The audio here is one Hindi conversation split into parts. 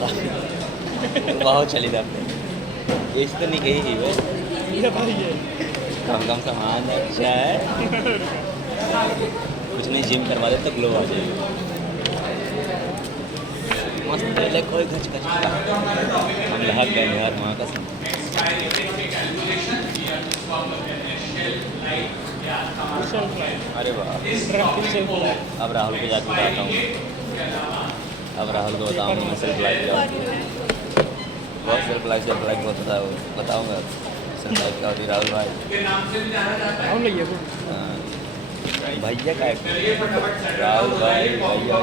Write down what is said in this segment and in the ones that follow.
बहुत चली था अपने एज तो नहीं गई ही वे कम कम सामान अच्छा है कुछ नहीं जिम करवा दे तो ग्लो आ जाएगी मस्त पहले कोई खच खच हम लहक गए यार वहाँ का अरे वाह अब राहुल को जाके बताता हूँ अब राहुल को बताऊँगा मैं सेल्फ लाइफ क्या होती है बहुत सेल्फ लाइफ बहुत होता है बताऊँगा सेल्फ लाइफ क्या होती है राहुल भाई भैया का राहुल भाई भैया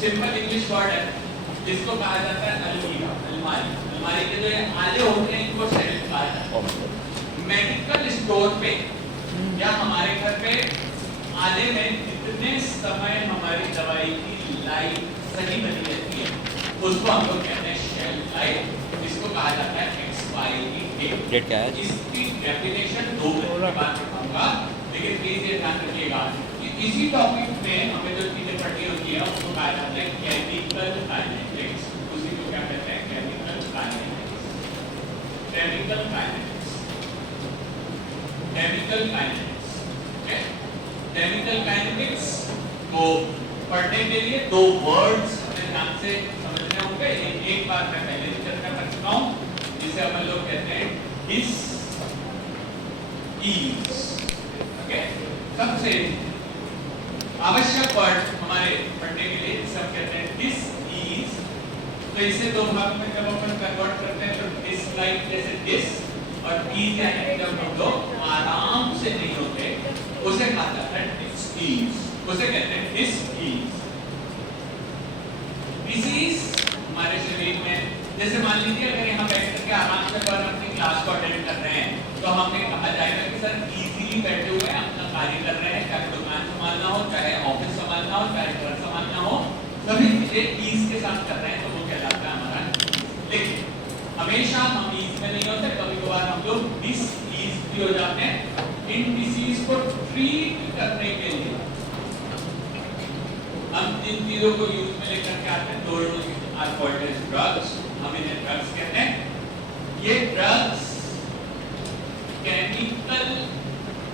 सिंपल इंग्लिश वर्ड है जिसको कहा जाता है अलमीरा अलमारी अलमारी के जो आले होते हैं इनको शेल्फ कहा जाता है मेडिकल स्टोर पे या हमारे घर पे आले में जितने समय हमारी दवाई की लाइफ सही बनी रहती है उसको हम लोग कहते हैं शेल्फ लाइफ जिसको कहा जाता है एक्सपायरी डेट क्या है इसकी डेफिनेशन 2 मिनट के बाद बताऊंगा लेकिन प्लीज ये ध्यान रखिएगा कि इसी टॉपिक में हमें जो चीजें पढ़नी होती है उसको कहा जाता है केमिकल काइनेटिक्स उसी को क्या कहते हैं chemical kinetics chemical kinetics chemical kinetics okay chemical kinetics को पढ़ने के लिए 2 वर्ड्स हमें ध्यान से समझने होंगे एक बार मैं पहले ही चर्चा कर चुका हूं जिसे अपन लोग कहते हैं डिस इज ओके सबसे आवश्यक वर्ड हमारे पढ़ने के लिए जिसे हम कहते हैं डिस इज तो इसे 2 भाग में जब अपन कन्वर्ट करते हैं तो डिस लाइक जैसे डिस और इज यानी जब हम लोग आराम से नहीं होते उसे कहा जाता है डिस इज उसे कहते हैं डिस इज डिसीज हमारे शरीर में जैसे मान लीजिए अगर यहाँ बैठ करके आराम से पर अपनी क्लास को अटेंड कर रहे हैं तो हमें कहा जाएगा कि सर इजीली बैठे हुए हैं अपना कार्य कर रहे हैं चाहे दुकान संभालना हो चाहे ऑफिस संभालना हो चाहे घर संभालना हो सभी चीजें ईज के साथ कर रहे हैं तो वो कहलाता है हमारा लेकिन हमेशा हम ईज में नहीं होते कभी कभार हम लोग डिस ईज भी हो जाते हैं इन डिसीज को ट्रीट करने के लिए हम जिन चीजों को यूज में लेकर के आते हैं दोनों आर कॉल्ड एज ड्रग्स हम इन्हें ड्रग्स कहते हैं ये ड्रग्स केमिकल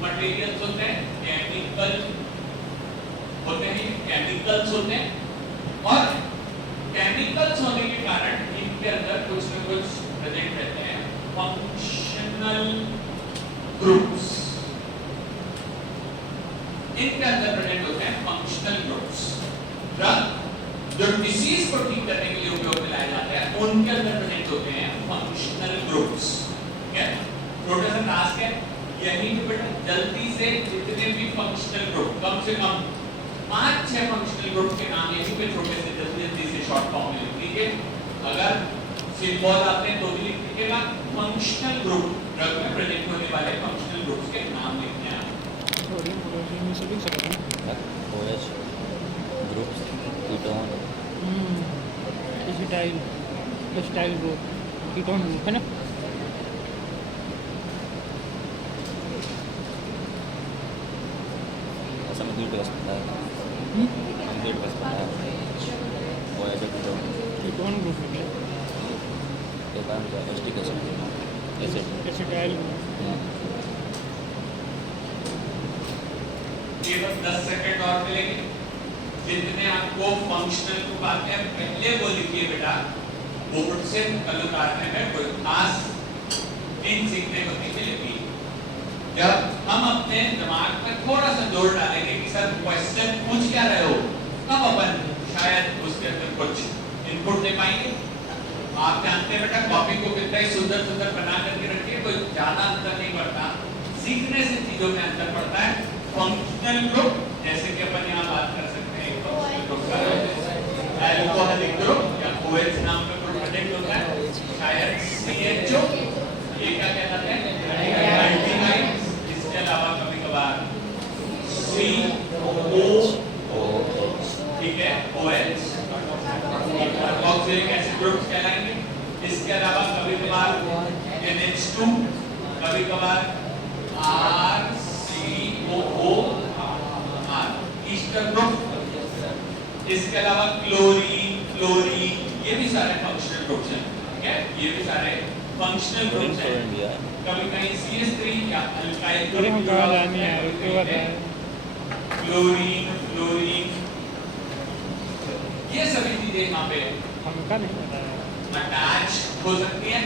मटेरियल्स होते हैं केमिकल होते हैं केमिकल्स होते हैं और केमिकल्स होने के कारण इनके अंदर कुछ न कुछ प्रेजेंट रहते हैं फंक्शनल ग्रुप्स इनके अंदर प्रेजेंट होते हैं फंक्शनल ग्रुप्स ड्रग जो डिसीज को ठीक करने के लिए उपयोग में लाए जाते हैं उनके अंदर प्रेजेंट होते हैं फंक्शनल ग्रुप्स ठीक है प्रोटेशन टास्क है यही तो बेटा जल्दी से जितने भी फंक्शनल ग्रुप कम से कम 5-6 फंक्शनल ग्रुप के नाम यहीं पे छोटे से जल्दी से शॉर्ट फॉर्म में लिख लीजिए अगर सिंबल आते हैं तो भी लिख लीजिएगा फंक्शनल ग्रुप ड्रग में प्रेजेंट होने वाले फंक्शनल ग्रुप्स के नाम लिखने हैं OH groups ketone style group ketone है ना ऐसा मैं 2 बस पता है हम 2 बस पता है OH कीटोन ग्रुप है एक बार मुझे एसिटिक एसिड एसिटाइल केवल 10 सेकंड और मिलेंगे जितने आपको फंक्शनल ग्रुप आते हैं पहले वो लिखिए बेटा बोर्ड से कल उतारने में कोई खास इन सीखने को नहीं मिलेगी जब हम अपने दिमाग में थोड़ा सा जोर डालेंगे कि सर क्वेश्चन पूछ क्या रहे हो तब अपन शायद उसके अंदर कुछ इनपुट दे पाएंगे आप जानते हैं बेटा कॉपी को कितना ही सुंदर सुंदर बना करके रखिए कोई ज्यादा अंतर नहीं पड़ता सीखने से चीजों में अंतर पड़ता है फंक्शनल ग्रुप जैसे कि अपन यहाँ बात कर सकते हैं अल्कोहलिक ग्रुप या OH नाम का ग्रुप प्रेजेंट होता है शायद CHO ये क्या कहलाता है एल्डिहाइड इसके अलावा कभी कभार CO ठीक है OH कार्बोक्सिलिक एसिड ग्रुप्स कहलाएंगे इसके अलावा कभी कभार NH2 कभी कभार RCOO ईस्टर ग्रुप इसके अलावा क्लोरीन, फ्लोरीन, ये भी सारे फंक्शनल ग्रुप्स हैं, ठीक है? ये भी सारे फंक्शनल ग्रुप्स हैं। कभी कहीं CH3 या अल्काइल अरे हम कहाँ लाने हैं उसके बाद क्लोरीन, फ्लोरीन, ये सभी चीजें यहाँ पे हमका नहीं पता है। अटैच हो सकती है।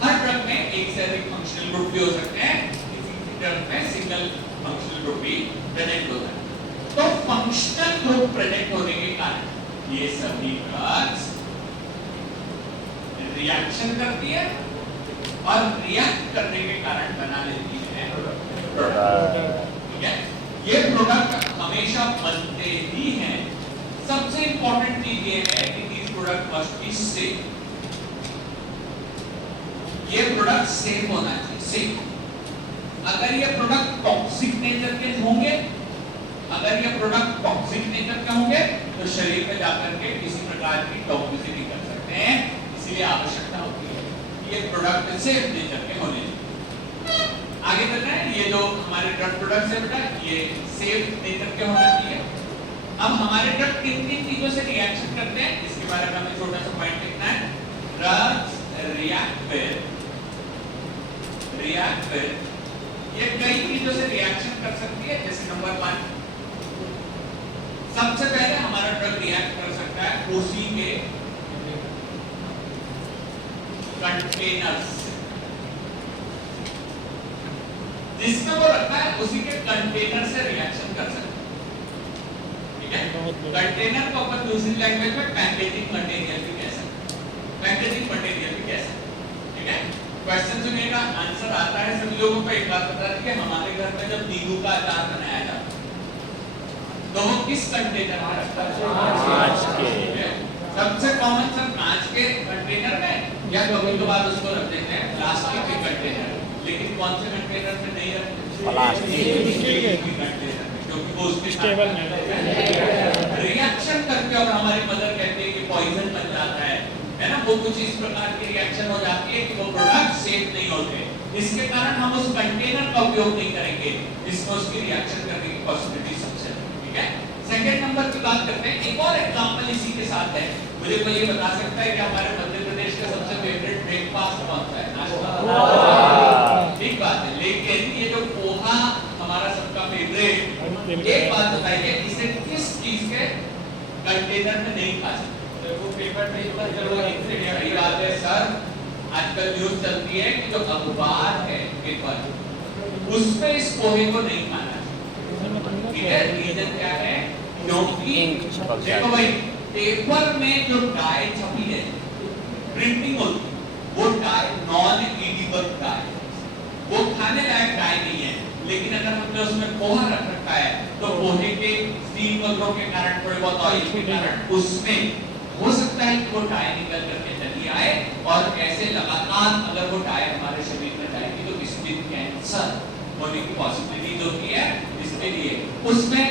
हर ड्रग में एक से अधिक फंक्शनल ग्रुप भी हो सकते हैं, किसी ड्रग में सिंगल फंक्शनल ग्रुप भी प्रेजेंट होता है। तो फंक्शनल ग्रुप प्रेजेंट होने के कारण ये सभी ड्रग्स रिएक्शन करती है और रिएक्ट करने के कारण बना लेती है प्रोडक्ट, ठीक है? ये प्रोडक्ट हमेशा बनते ही हैं। सबसे इंपॉर्टेंट चीज ये है कि these product must be safe। ये प्रोडक्ट सेफ होना चाहिए, सेफ। अगर ये प्रोडक्ट टॉक्सिक नेचर के होंगे, अगर ये प्रोडक्ट टॉक्सिक नेचर के होंगे तो शरीर में जाकर के किसी प्रकार की टॉक्सिसिटी कर सकते हैं। इसलिए आवश्यकता होती है कि ये प्रोडक्ट सेफ नेचर के होने चाहिए। आगे चल रहे हैं, ये जो हमारे ड्रग प्रोडक्ट्स है बेटा, ये सेफ नेचर के होने चाहिए। अब हमारे ड्रग किन किन चीजों से रिएक्शन करते हैं इसके बारे में हमें छोटा सा पॉइंट लिखना है। ड्रग्स रिएक्ट विद ये कई चीजों से रिएक्शन कर सकती है। जैसे नंबर 1, सबसे पहले हमारा ड्रग रिएक्ट कर सकता है उसी के कंटेनर्स, जिसमें वो रखा है उसी के कंटेनर से रिएक्शन कर सकता है, ठीक है? कंटेनर को अपन दूसरी लैंग्वेज में पैकेजिंग मटेरियल भी कह सकते हैं, पैकेजिंग मटेरियल भी कह सकते हैं, ठीक है? क्वेश्चन सुनिएगा, आंसर आता है सभी लोगों को। एक बात बता दें कि हमारे घर में जब नींबू का अचार बनाया जाता है तो वो किस कंटेनर में रखा है? कांच के। सबसे कॉमन सर कांच के कंटेनर में, या कभी-कभार उसको रख देते हैं प्लास्टिक के कंटेनर। लेकिन कौन से कंटेनर में नहीं रखते? प्लास्टिक के कंटेनर में, क्योंकि वो उसके स्टेबल नहीं रिएक्शन करके और हमारी मदर कहती है कि पॉइजन बन जाता है ना? वो कुछ इस प्रकार की रिएक्शन हो जाती है कि वो प्रोडक्ट सेफ नहीं होते। इसके कारण हम उस कंटेनर का उपयोग नहीं करेंगे जिसमें उसकी रिएक्शन करने की पॉसिबिलिटी सबसे है, ठीक है? सेकंड नंबर की बात करते हैं। एक और एग्जांपल इसी के साथ है। मुझे कोई ये बता सकता है कि हमारे मध्य प्रदेश का सबसे फेवरेट ब्रेकफास्ट कौन सा है? नाश्ता। ठीक बात है, लेकिन ये जो पोहा हमारा सबका फेवरेट, एक बात बताइए इसे किस चीज के कंटेनर में नहीं खा सकते? वो पेपर में सही बात है सर। आजकल न्यूज चलती है कि जो अखबार है पेपर, उसमें इस पोहे को नहीं खाना चाहिए, ठीक है? रीजन क्या है? क्योंकि देखो भाई, पेपर में जो डाई छपी है, प्रिंटिंग होती है, वो डाई नॉन एडिबल डाई, वो खाने लायक डाई नहीं है। लेकिन अगर हमने उसमें पोहा रख रखा है तो पोहे के स्टीम वगैरह के कारण, थोड़े बहुत ऑयल के कारण उसमें हो सकता है कि वो डाई निकल करके चली आए, और ऐसे लगातार अगर वो डाई हमारे शरीर में जाएगी तो किसी दिन कैंसर होने की पॉसिबिलिटी होती है। इसके लिए उसमें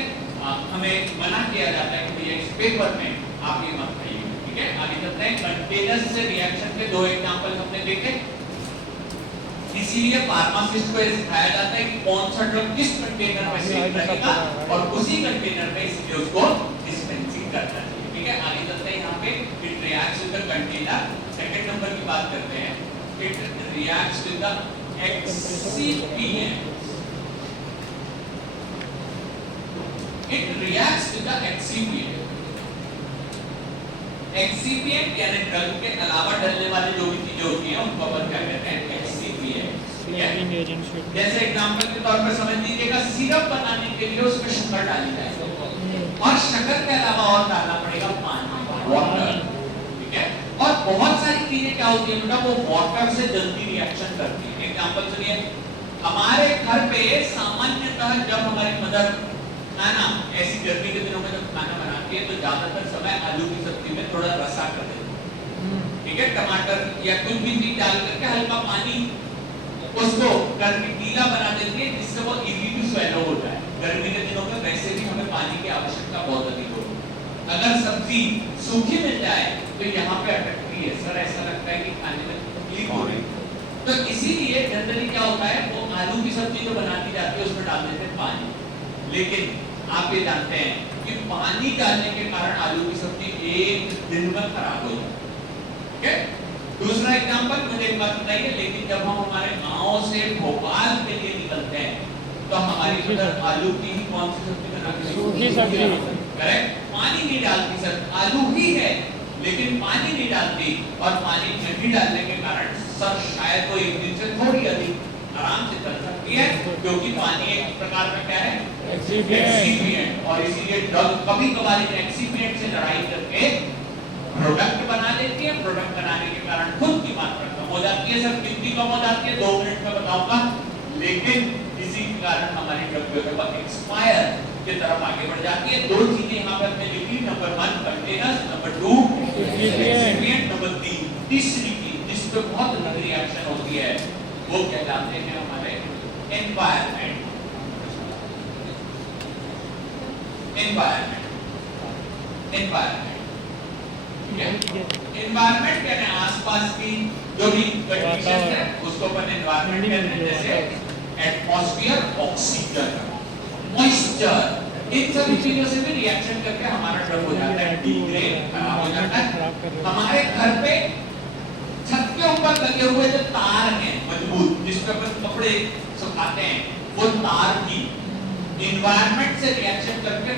हमें मना किया जाता है कि भैया इस पेपर में आप ये मत खाइए, ठीक है? आगे चलते हैं। कंटेनर से रिएक्शन के 2 एग्जांपल हमने देखे। इसीलिए फार्मासिस्ट को सिखाया जाता है कि कौन सा ड्रग किस कंटेनर में सेफ रहेगा और उसी कंटेनर में इसलिए उसको डिस्पेंसिंग करना चाहिए, ठीक है? आगे चलते हैं। यहाँ पे it reacts with the container. Second number की बात करते हैं। It reacts with the excipient. It reacts with the excipient. Excipient यानी ड्रग के अलावा डलने वाले जो भी चीजें होती हैं उनको अपन क्या कहते हैं? एक्सिपिएंट। जैसे एग्जांपल के तौर पर समझ लीजिएगा, सिरप बनाने के लिए उसमें शक्कर डाली जाएगी और शक्कर के अलावा और डालना पड़ेगा पानी, वाटर, ठीक है? और बहुत सारी चीजें क्या होती है बेटा, वो वाटर से जल्दी रिएक्शन करती है। एग्जांपल सुनिए, हमारे घर पे सामान्यतः जब हमारी मदर खाना, ऐसी गर्मी के दिनों में जब खाना बनाती है तो ज्यादातर समय आलू की सब्जी में थोड़ा रसा कर देती है, ठीक है? टमाटर या कुछ भी चीज डाल करके हल्का पानी उसको करके गीला बना देती है, जिससे वो इजी टू स्वेलो हो जाए। गर्मी के दिनों में वैसे भी हमें पानी की आवश्यकता बहुत अधिक होती है। अगर सब्जी सूखी मिल जाए तो यहाँ पे अटकती है सर, ऐसा लगता है कि खाने में तकलीफ हो रही है। तो इसीलिए जनरली क्या होता है, वो आलू की सब्जी जो बनाती जाती है उसमें डाल देते हैं पानी। लेकिन आप ये जानते हैं कि पानी डालने के कारण आलू की सब्जी एक दिन में खराब हो जाती है। ओके, दूसरा एग्जांपल, मुझे एक बात बताइए, लेकिन जब हम हमारे गांव से भोपाल के लिए निकलते हैं तो हमारी मदर आलू की ही कौन सी सब्जी बनाती है? करेक्ट, पानी नहीं डालती सर, आलू ही है लेकिन पानी नहीं डालती, और पानी नहीं डालने के कारण सर शायद वो एक दिन से थोड़ी अधिक आराम से चल सकती है, क्योंकि पानी एक प्रकार का क्या है? एक्सीपिएंट। और इसीलिए ड्रग कभी कभार एक्सीपिएंट से लड़ाई करके प्रोडक्ट बना लेती है, प्रोडक्ट बनाने के कारण खुद की मात्रा कम हो जाती है। सर कितनी कम हो जाती है 2 मिनट में बताऊंगा, लेकिन इसी के कारण हमारी ड्रग जो है वो एक्सपायर की तरफ आगे बढ़ जाती है। 2 चीजें यहाँ पर हमने लिखी, number 1 containers, number 2 excipient, number 3 तीसरी चीज जिस पे बहुत लंबी रिएक्शन होती है वो कहलाते हैं हमारे एनवायरनमेंट। एनवायरनमेंट कहते हैं आसपास की जो भी कंडीशन है उसको अपन एनवायरनमेंट कहते हैं, जैसे एटमॉस्फेयर, ऑक्सीजन, मॉइस्चर, इन सभी चीजों से भी रिएक्शन करके हमारा ड्रग हो जाता है डिग्रेड, खराब हो जाता है। हमारे घर पे छत के ऊपर लगे हुए जो तार हैं मजबूत, जिस पे अपन कपड़े सुखाते हैं, वो तार भी एनवायरनमेंट से रिएक्शन करके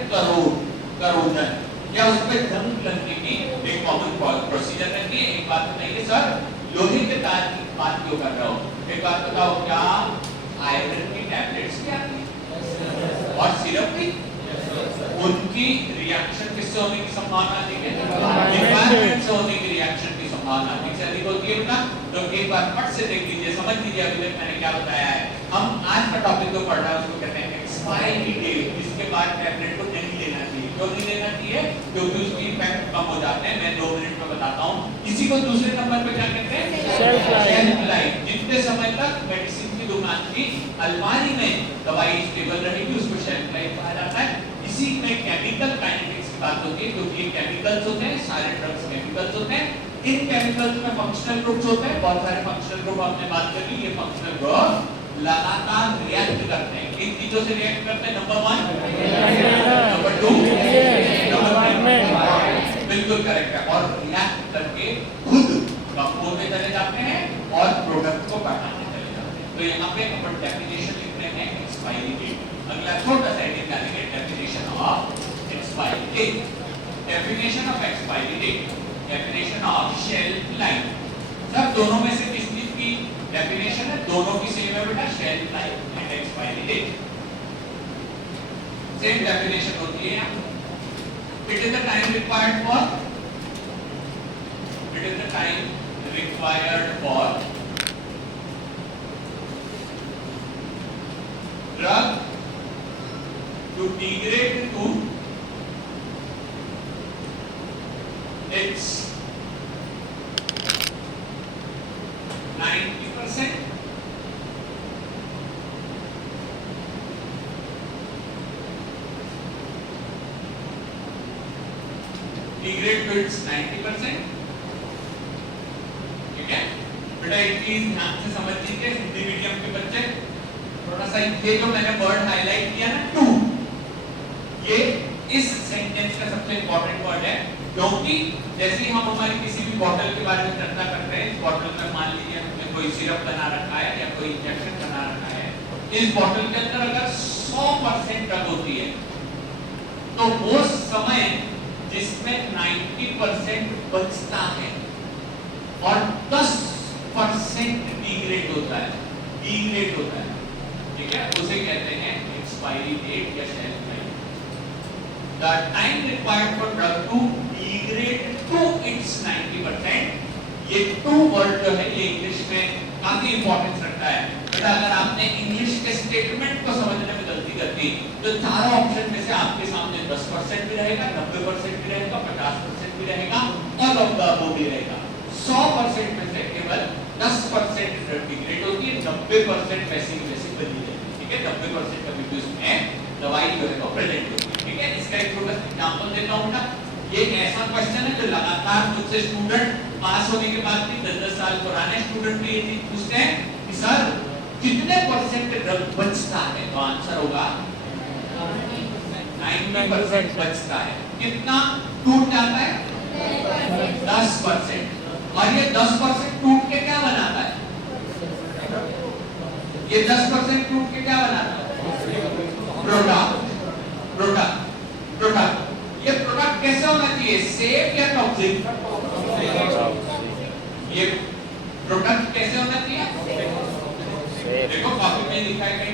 करोजन या उस पे जंग लगने की एक कॉमन प्रोसीजर रहती है। एक बात बताइए सर, लोहे के तार की बात क्यों कर रहा हूँ? एक बात बताओ, क्या आयरन की टैबलेट्स भी आती है और सिरप भी? उनकी रिएक्शन किससे होने की संभावना अधिक है? एनवायरनमेंट से होने की रिएक्शन की संभावना अधिक होती है बेटा। तो एक बार फट से देख लीजिए, समझ लीजिए अभी तक मैंने क्या बताया है। हम आज का टॉपिक जो पढ़ रहे हैं उसको कहते हैं एक्सपायरी डेट, जिसके बाद टैबलेट को नहीं लेना चाहिए। क्यों नहीं लेना चाहिए? क्योंकि उसकी इफेक्ट कम हो जाते हैं। मैं 2 मिनट में बताता हूँ। इसी को दूसरे नंबर पे क्या कहते हैं? Shelf life. जितने समय तक मेडिसिन की दुकान की अलमारी में दवाई स्टेबल रहेगी उसको शेल्फ लाइफ कहा जाता है। इसी में केमिकल काइनेटिक्स की बात होती है, क्योंकि ये केमिकल्स होते हैं, सारे ड्रग्स केमिकल्स होते हैं। इन केमिकल्स में फंक्शनल ग्रुप्स होते हैं, बहुत सारे फंक्शनल ग्रुप हमने बात कर ली। ये फंक्शनल ग्रुप लगातार रिएक्ट करते हैं। किन चीजों से रिएक्ट करते हैं? नंबर 1, नंबर 2, नंबर 3, बिल्कुल करेक्ट है। और रिएक्ट करके खुद कम होते चले जाते हैं और प्रोडक्ट को बढ़ाने चले जाते हैं। तो यहाँ पे अपन डेफिनेशन लिख रहे हैं एक्सपायरी डेट। अगला छोटा सा हेडिंग डालेंगे, definition of expiry date. Definition of expiry date, definition of shelf life. सब दोनों में से किस चीज की डेफिनेशन है? दोनों की सेम है बेटा, shelf life and expiry date same definition होती है। It is the time required for, it is the time required for drug to degrade to its 90% degrade to its 90%। ठीक है बेटा, एक चीज ध्यान से समझ लीजिए हिंदी मीडियम के बच्चे, थोड़ा सा ये जो मैंने वर्ड हाईलाइट किया ना टू, ये इस सेंटेंस का सबसे इंपॉर्टेंट वर्ड है। क्योंकि जैसे ही हम हमारी किसी भी बॉटल के बारे में चर्चा करते हैं, इस बॉटल में मान लीजिए हमने कोई सिरप बना रखा है या कोई इंजेक्शन बना रखा है, इस बॉटल के अंदर अगर 100% ड्रग होती है तो वो समय जिसमें 90% बचता है और 10% डिग्रेड होता है, ठीक है, उसे कहते हैं एक्सपायरी डेट या shelf life. The time required for drug to degrade to its 90%, ये टू वर्ड जो है ये इंग्लिश में काफी इंपॉर्टेंस रखता है। बेटा अगर आपने इंग्लिश के स्टेटमेंट को समझने में गलती कर दी तो चारों ऑप्शन में से आपके सामने 10% भी रहेगा, 90% भी रहेगा, 50% भी रहेगा और ऑफ द अबव भी रहेगा। 100% में से केवल 10% ड्रग डिग्रेड होती है, 90% वैसी की वैसी बनी रहती है। ठीक है, 90% कभी भी उसमें दवाई जो है वो प्रेजेंट होती है। ठीक है, इसका एक छोटा सा एग्जांपल देता हूं बेटा। ये एक ऐसा क्वेश्चन है जो लगातार मुझसे स्टूडेंट पास होने के बाद भी 10-10 साल पुराने स्टूडेंट भी ये चीज पूछते हैं कि सर कितने % ड्रग बचता है? तो आंसर होगा 90% बचता है। कितना टूट जाता है? 10%। और ये 10% टूट के क्या बनाता है? ये 10% टूट के क्या बनाता है? प्रोडक्ट। ये प्रोडक्ट कैसे होना चाहिए? सेफ या टॉक्सिक? ये प्रोडक्ट कैसे होना चाहिए? देखो कॉपी में लिखा है कहीं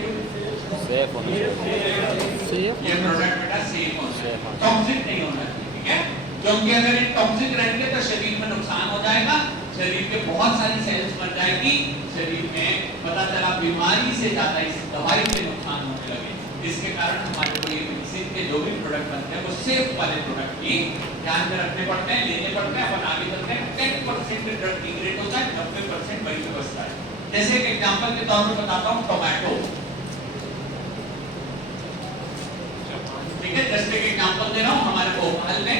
सेफ होना चाहिए। ये प्रोडक्ट बेटा सेफ होना चाहिए, टॉक्सिक नहीं होना चाहिए, ठीक है? क्योंकि अगर ये टॉक्सिक रहेंगे तो शरीर में नुकसान हो जाएगा, शरीर के बहुत सारी सेल्स मर जाएगी, शरीर में पता चला बीमारी से ज्यादा इस दवाई से नुकसान होने लगे। इसके कारण हमारे को ये मेडिसिन के जो भी प्रोडक्ट बनते हैं वो सेफ वाले प्रोडक्ट ही ध्यान में रखने पड़ते हैं, लेने पड़ते हैं, अपन आगे चलते हैं। 10% ड्रग डिग्रेड होता है, 90% वही पे बचता है। जैसे एक एग्जांपल के तौर पर बताता हूँ, टोमेटो, ठीक है? जस्ट एक एग्जांपल दे रहा हूँ। हमारे भोपाल में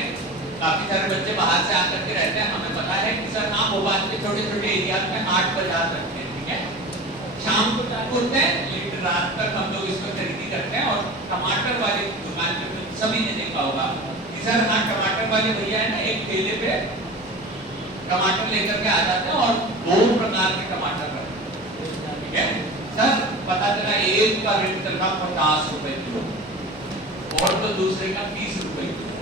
काफी सारे बच्चे बाहर से आकर के रहते हैं, हमें पता है कि सर हाँ भोपाल के छोटे छोटे एरिया में 8 बाजार रखते हैं, ठीक है? शाम को चालू होते हैं, लेकिन रात तक हम लोग इसको खरीदी करते हैं। और टमाटर वाली दुकान पे सभी ने देखा होगा कि सर हाँ टमाटर वाले भैया है ना, एक ठेले पे टमाटर लेकर के आ जाते हैं और 2 प्रकार के टमाटर रखते हैं, ठीक है? सर पता चला एक का रेट चल रहा 50 रुपए किलो और तो दूसरे का 30 रुपए किलो,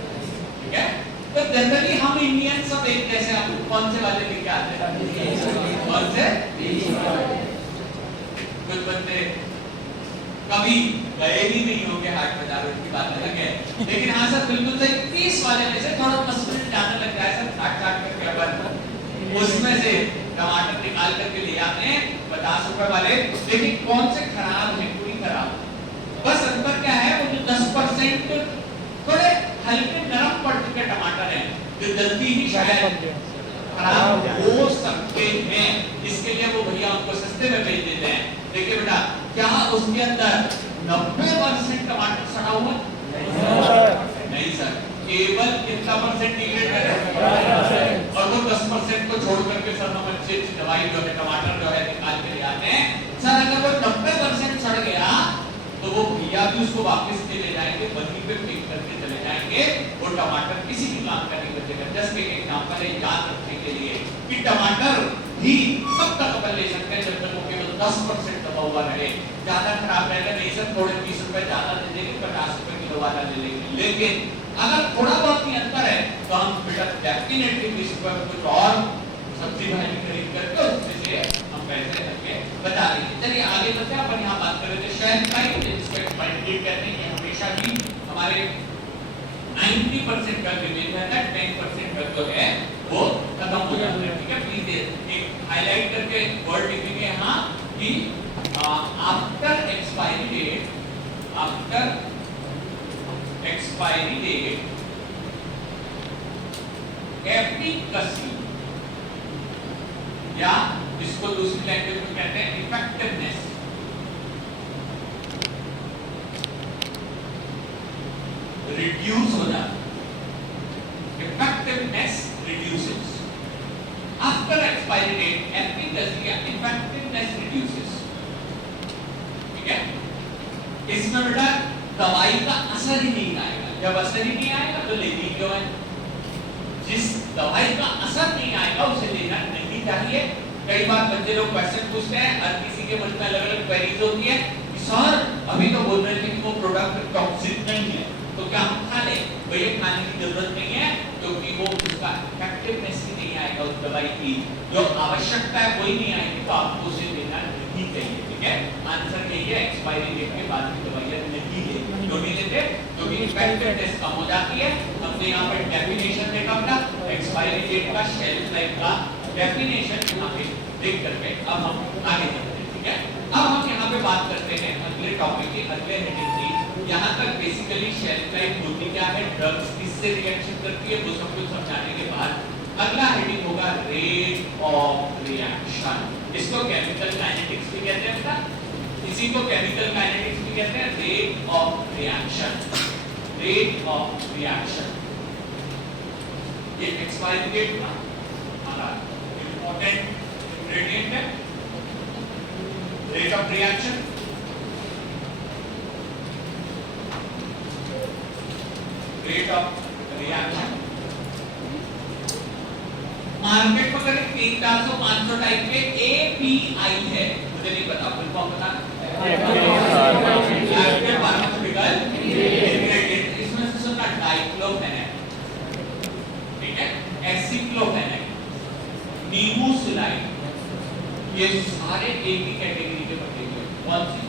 ठीक है? तो जनरली हम इंडियन सब एक जैसे, हम कौन से वाले लेके आते हैं? कौन से? कुछ बच्चे कभी गए ही नहीं होंगे हाट बाजार, की बात अलग है, लेकिन हाँ सर बिल्कुल सही, 30 वाले में से थोड़ा मसलन ज्यादा लग जाए सर, काट करके अपन उसमें से टमाटर निकाल करके ले आते हैं 50 रुपए वाले। लेकिन कौन से खराब है? कोई खराब, बस अंतर क्या है, वो जो 10% थोड़े हल्के नरम पड़ चुके टमाटर हैं, जो जल्दी ही शायद खराब हो सकते हैं, इसके लिए वो भैया उनको सस्ते में बेच देते हैं। देखिए बेटा, क्या उसके अंदर 90% टमाटर सड़ा हुआ? नहीं सर, केवल कितना परसेंट डिग्रेड है? और वो 10% को छोड़ करके सर हम अच्छी दवाई जो है टमाटर जो है निकाल के ले आते हैं। सर अगर वो 90% सड़ गया तो वो भैया भी उसको वापस ले जाएंगे, वहीं पे फेंक करके चले जाएंगे, वो टमाटर किसी भी काम का नहीं बचेगा। जस्ट एक एग्जांपल है याद रखने के लिए कि टमाटर भी कब तक अपन ले सकते हैं, जब तक वो केवल 10% दबा हुआ रहे। ज्यादा खराब रहेगा नहीं सर, थोड़े 20 रुपए ज्यादा दे देंगे, 50 रुपए किलो वाला ले लेंगे। लेकिन अगर थोड़ा बहुत ही अंतर है तो हम बेटा डेफिनेटली 20 रुपए में कुछ और सब्जी भाजी खरीद करके उसमें से हम पैसे रखे बचा लेंगे। चलिए आगे चलते हैं। अपन यहाँ बात कर रहे थे शेल्फ लाइफ, जिसको एक्सपायरी डेट कहते हैं। ये हमेशा ही हमारे 90% का रिमेन रहता है, 10% का जो है वो खत्म हो जाता है, ठीक है? प्लीज एक हाईलाइट करके वर्ड लिखेंगे यहाँ कि आफ्टर एक्सपायरी डेट एफिकेसी, या इसको दूसरी लैंग्वेज में कहते हैं इफेक्टिवनेस, रिड्यूस हो जाता है। Effectiveness reduces after expiry date, efficacy या इफेक्टिवनेस रिड्यूसेस, ठीक है? इसमें बेटा दवाई का असर ही नहीं आएगा। जब असर ही नहीं आएगा तो लेनी क्यों है? जिस दवाई का असर नहीं आएगा उसे लेना नहीं चाहिए। कई बार बच्चे लोग क्वेश्चन पूछते हैं, हर किसी के मन में अलग अलग क्वेरीज होती है कि सर अभी तो बोल रहे थे कि वो प्रोडक्ट टॉक्सिक नहीं है, तो क्या हम खा लें? भैया खाने की जरूरत नहीं है, क्योंकि वो उसका इफेक्टिवनेस ही नहीं आएगा, उस दवाई की जो आवश्यकता है वही नहीं आएगी, तो आपको उसे लेना नहीं चाहिए, ठीक है? आंसर यही है, एक्सपायरी डेट के बाद की दवाइयां नहीं लेते। क्यों नहीं लेते? क्योंकि इफेक्टिवनेस कम हो जाती है। हमने यहाँ पर डेफिनेशन देखा था एक्सपायरी डेट का, शेल्फ लाइफ का डेफिनेशन यहाँ पे देख करके अब हम आगे चलते हैं, ठीक है? अब हम यहाँ पे बात करते हैं अगले टॉपिक की, अगले हेडिंग की। यहाँ तक बेसिकली शेल्फ लाइफ होती क्या है, ड्रग्स किससे रिएक्शन करती है, वो सब कुछ समझाने के बाद अगला हेडिंग होगा रेट ऑफ रिएक्शन। इसको केमिकल काइनेटिक्स भी कहते हैं बेटा, इसी को केमिकल काइनेटिक्स भी कहते हैं। Rate of reaction, rate of reaction, ये एक्सपायरी डेट का हमारा इंपॉर्टेंट इंग्रेडिएंट है। Rate of reaction rate of reaction. Market में अगर 300 500 टाइप के API है, मुझे नहीं पता, आपको कौन पता है? Active pharmaceutical ingredient. इसमें से सुनना डाइक्लोफेनेक, ठीक है, एसिक्लोफेनेक, नीमोसिलाइन, ये सारे एक ही कैटेगरी के बटे हुए। कौन सी?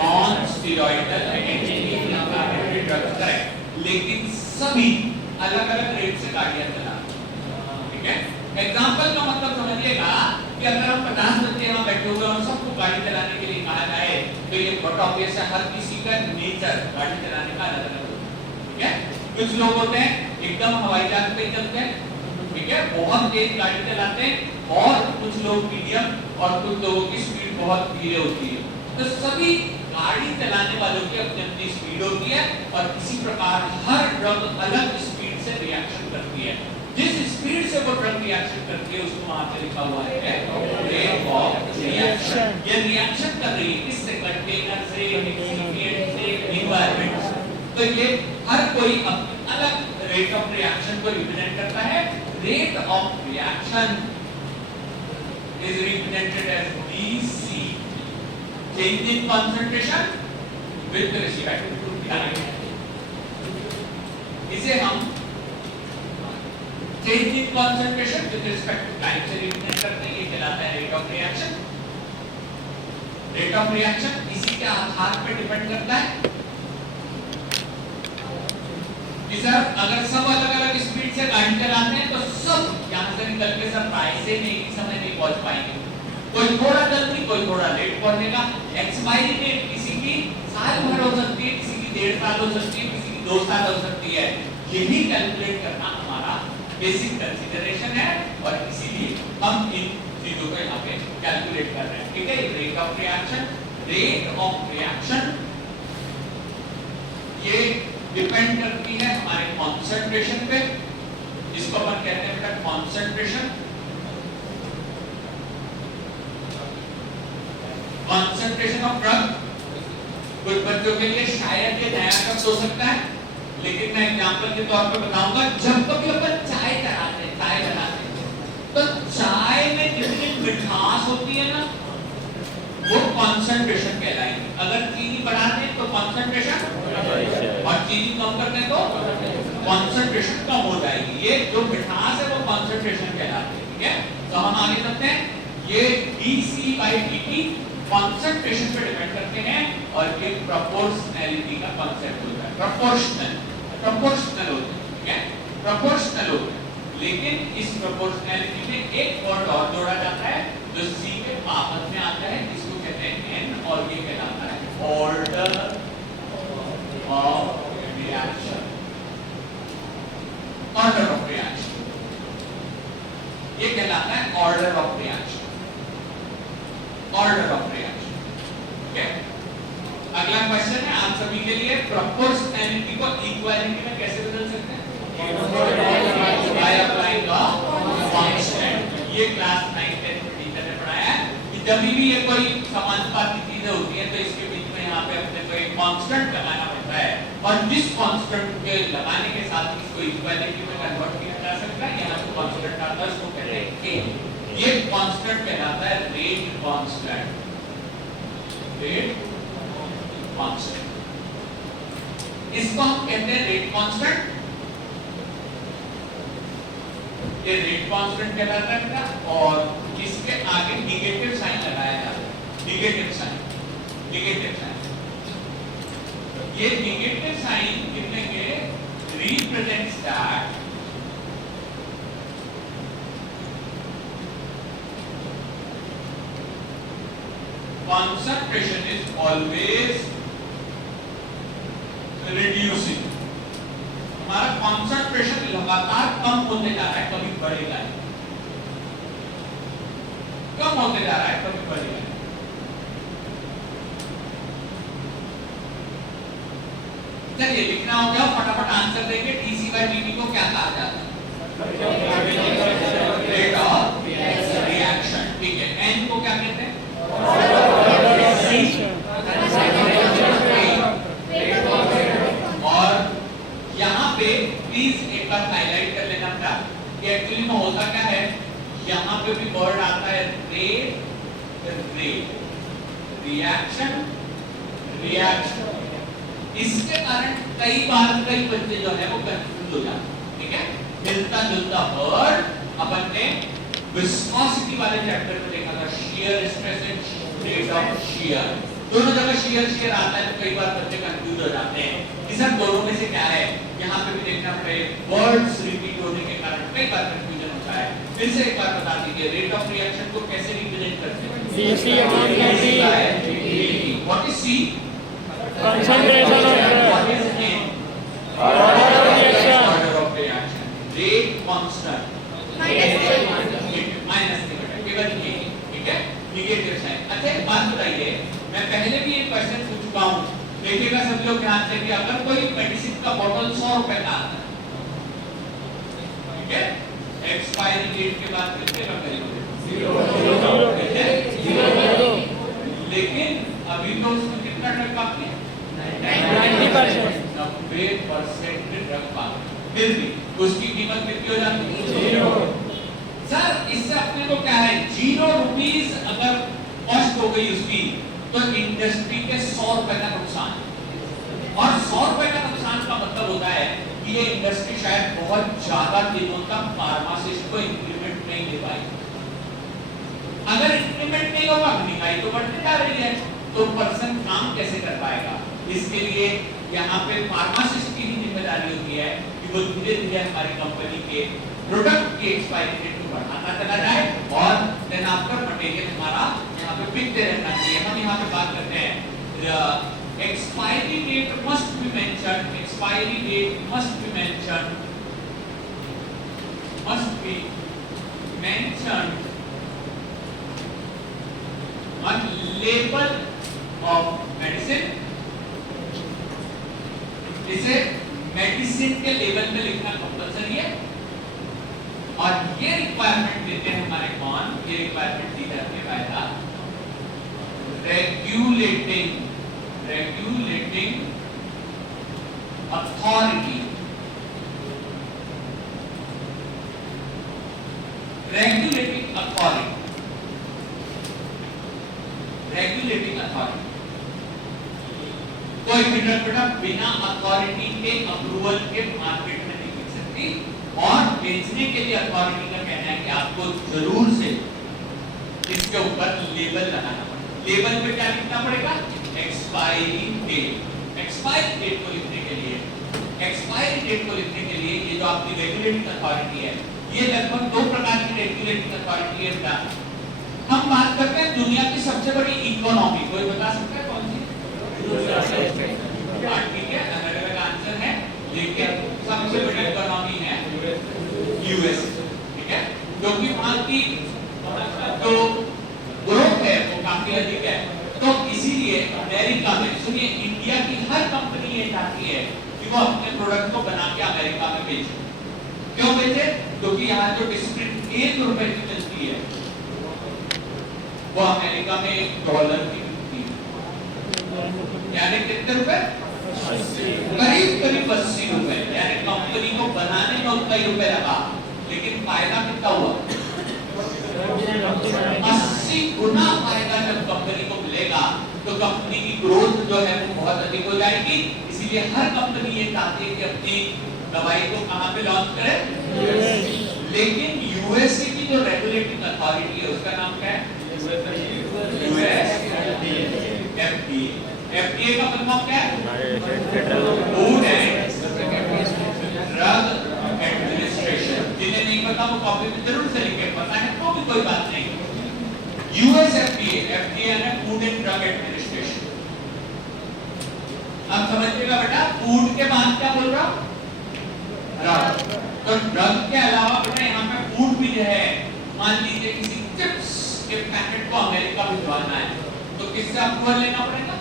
Non steroidal anti inflammatory drugs, correct. लेकिन सभी अलग-अलग रेट से गाड़ियां चला, ठीक है। एग्जांपल का मतलब समझिएगा कि अगर हम 50 बच्चे यहाँ बैठे हुए और सबको गाड़ी चलाने के लिए कहा जाए तो ये बहुत ऑब्वियस है, हर किसी का नेचर गाड़ी चलाने का अलग-अलग होता है, ठीक है। कुछ लोग होते हैं एकदम हवाई जहाज पे चलते हैं, ठीक है, बहुत तेज गाड़ी चलाते हैं, और कुछ लोग मीडियम, और कुछ लोगों की स्पीड बहुत धीरे होती है। तो सभी गाड़ी चलाने वालों की अपनी अपनी स्पीड होती है, और इसी प्रकार हर ड्रग अलग स्पीड से रिएक्शन करती है। जिस स्पीड से वो ड्रग रिएक्शन करती है उसको वहां पे लिखा हुआ है रेट ऑफ रिएक्शन। ये रिएक्शन कर रही है किससे? कंटेनर से, एक्सिपिएंट से, एनवायरनमेंट से। तो ये हर कोई अपनी अलग रेट ऑफ रिएक्शन को रिप्रेजेंट करता है। Rate of reaction is represented as DC, change in concentration with respect to time। इसे हम change in concentration with respect to time से रिप्रेजेंट करते हैं। ये कहलाता है rate of reaction. Rate of reaction इसी के आधार पर डिपेंड करता है कि सर अगर सब अलग-अलग स्पीड से गाड़ी चलाते हैं तो सब यहाँ से निकल के सब रायसे में एक समय नहीं पहुंच पाएंगे। कोई थोड़ा जल्दी, कोई थोड़ा लेट पहुंचेगा। एक्सपायरी डेट किसी की साल भर हो सकती है, किसी की 1.5 साल हो सकती है, किसी की 2 साल हो सकती है। यही कैलकुलेट करना हमारा बेसिक कंसीडरेशन है, और इसीलिए हम इन चीजों को यहाँ पे कैलकुलेट कर रहे हैं, ठीक है। Rate of reaction, rate of reaction ये डिपेंड करती है हमारे कॉन्सेंट्रेशन पे, जिसको अपन कहते हैं बेटा कॉन्सेंट्रेशन। कॉन्सेंट्रेशन ऑफ ड्रग कुछ बच्चों के लिए शायद ये नया शब्द हो सकता है, लेकिन मैं एग्जांपल के तौर पे बताऊंगा। जब कभी अपन चाय चढ़ाते हैं, चाय बनाते हैं, तो चाय में जितनी मिठास होती है ना, वो कॉन्सेंट्रेशन कहलाएगी। अगर चीनी बढ़ाते हैं तो कॉन्सेंट्रेशन, और चीनी कम करते हैं तो कॉन्सेंट्रेशन कम हो जाएगी। ये जो मिठास है वो कॉन्सेंट्रेशन कहलाती है, ठीक है। तो हम आगे चलते हैं। ये dC/dt कॉन्सेंट्रेशन पे डिपेंड करते हैं, और ये प्रोपोर्शनैलिटी का कांसेप्ट होता है। प्रोपोर्शनल होता है, ठीक है, प्रोपोर्शनल होता है। लेकिन इस प्रोपोर्शनैलिटी में एक वर्ड और जोड़ा जाता है जो C के पावर में आता है, इसको कहते हैं N, और ये कहलाता है order of reaction. Order of reaction ये कहलाता है order of reaction. Order of reaction, ठीक है। अगला क्वेश्चन है आप सभी के लिए, प्रोपोर्शनैलिटी को इक्वालिटी में कैसे बदल सकते हैं? By applying the constant. ये क्लास 9 10 टीचर ने पढ़ाया है कि जब भी ये कोई समानुपाती चीजें होती हैं तो इसके बीच में यहाँ पे अपने को एक कांस्टेंट लगाना पड़ता है, और जिस कांस्टेंट के लगाने के साथ इसको इक्वालिटी में कन्वर्ट किया जा सकता है। यहाँ पे कांस्टेंट आता है, उसको कहते हैं K। ये कांस्टेंट कहलाता है रेट कांस्टेंट। रेट कांस्टेंट, इसको हम कहते हैं रेट कांस्टेंट। ये रेट कांस्टेंट कहलाता है क्या, और इसके आगे नेगेटिव साइन लगाया जाता है। Negative sign, negative sign. ये नेगेटिव साइन कितने represents that concentration is always reducing। हमारा concentration लगातार कम होते जा रहा है, कभी बढ़ेगा नहीं। कम होते जा रहा है, कभी बढ़ेगा नहीं। चलिए लिखना हो गया, फटाफट आंसर देंगे। dC/dt को क्या कहा जाता है? रेट ऑफ रिएक्शन, ठीक है। n को क्या कहते हैं? और यहाँ पे प्लीज एक बार हाईलाइट कर लेना बेटा कि एक्चुअली में होता क्या है, यहाँ पे भी वर्ड आता है रेट, रिएक्शन, इसके कारण कई बार कई बच्चे जो है वो कंफ्यूज हो जाते हैं, ठीक है। मिलता जुलता वर्ड अपन ने विस्कोसिटी वाले चैप्टर में देखा था, shear stress and rate of shear, दोनों जगह शियर आता है, तो कई बार बच्चे कंफ्यूज हो जाते हैं कि सर दोनों में से क्या है। यहाँ पे भी देखना पड़ेगा, वर्ड्स रिपीट होने के कारण कई बार कंफ्यूजन होता है। फिर से एक बार बता दीजिए, रेट ऑफ रिएक्शन को कैसे रिप्रेजेंट करते हैं? What is C? Concentration of What is N? order of reaction. Order of reaction. Rate constant. Minus केवल ये, ठीक है, निगेटिव साइन। अच्छा एक बात बताइए, मैं पहले भी एक क्वेश्चन पूछ चुका हूँ, देखिएगा सब लोग ध्यान से कि अगर कोई मेडिसिन का बोतल 100 रुपए का आता है, ठीक है, एक्सपायरी डेट के बाद कितने का करेंगे? 0। लेकिन अभी तो उसमें कितना ड्रग बाकी है? 90%। 90% ड्रग बाकी, फिर भी उसकी कीमत कितनी हो जाती है? 0। सर इससे अपने को क्या है, 0 रुपीस अगर कॉस्ट हो गई उसकी, तो इंडस्ट्री के 100 रुपए का नुकसान, और 100 रुपए का नुकसान का मतलब होता है कि ये इंडस्ट्री शायद बहुत ज्यादा दिनों तक फार्मासिस्ट को इंक्रीमेंट नहीं दे पाएगी। अगर इंक्रीमेंट नहीं होगा, महंगाई तो बढ़ती जा रही है, तो पर्सन काम कैसे कर पाएगा? इसके लिए यहाँ पे फार्मासिस्ट की ही जिम्मेदारी होती है कि वो धीरे धीरे हमारी कंपनी के प्रोडक्ट की एक्सपायरी डेट को बढ़ाता चला जाए, और देन आफ्टर मटेरियल हमारा यहाँ पे बिकते रहना चाहिए। हम यहाँ पे बात करते हैं expiry date must be mentioned, expiry date must be mentioned on label of medicine। इसे मेडिसिन के लेवल पे लिखना कंपल्सरी है, और ये रिक्वायरमेंट देते हैं हमारे कौन, ये रिक्वायरमेंट दी जाती है by the regulating authority. Regulating authority कोई भी ड्रग बेटा बिना अथॉरिटी के अप्रूवल के मार्केट में नहीं बिक सकती, और बेचने के लिए अथॉरिटी का कहना है कि आपको जरूर से इसके ऊपर लेबल लगाना पड़ेगा। लेबल पे क्या लिखना पड़ेगा? Expiry date. एक्सपायरी डेट को लिखने के लिए ये जो आपकी रेगुलेटिंग अथॉरिटी है, ये लगभग 2 प्रकार की रेगुलेटिंग अथॉरिटी है बेटा। हम बात करते हैं दुनिया की सबसे बड़ी इकोनॉमी, कोई बता सकता है कौन सी? ठीक है, अलग अलग आंसर है, लेकिन सबसे बड़ी इकोनॉमी है यूएस, ठीक है, क्योंकि वहां की जो ग्रोथ है वो काफी अधिक है। तो इसीलिए अमेरिका में, सुनिए, इंडिया की हर कंपनी ये चाहती है कि वो अपने प्रोडक्ट को बना के अमेरिका में बेचे। क्यों बेचे? क्योंकि यहाँ जो डिस्प्रिंट 1 रुपए की मिलती है वो अमेरिका में $1 की मिलती है, यानी कितने रुपए? करीब 80 रुपए। यानी कंपनी को बनाने में उतना ही रुपए लगा, लेकिन फायदा कितना हुआ? 80 गुना फायदा जब कंपनी को मिलेगा, तो कंपनी की ग्रोथ जो है वो बहुत अधिक हो जाएगी। इसीलिए हर कंपनी ये चाहती है कि अपनी दवाई को कहां पे लॉन्च करे? लेकिन यूएसए की जो रेगुलेटिंग अथॉरिटी है उसका नाम क्या है? FDA का मतलब क्या है? Food and drug administration. जिन्हें नहीं पता वो कॉपी में जरूर से लिखे, पता है तो भी कोई बात नहीं। यूएस FDA है फूड एंड ड्रग एडमिनिस्ट्रेशन। अब समझिएगा बेटा, फूड के बाद क्या बोल रहा हूं? ड्रग। तो ड्रग के अलावा बेटा यहाँ पे फूड भी जो है, मान लीजिए किसी चिप्स के पैकेट को अमेरिका भिजवाना है, तो किससे अप्रूवल लेना पड़ेगा?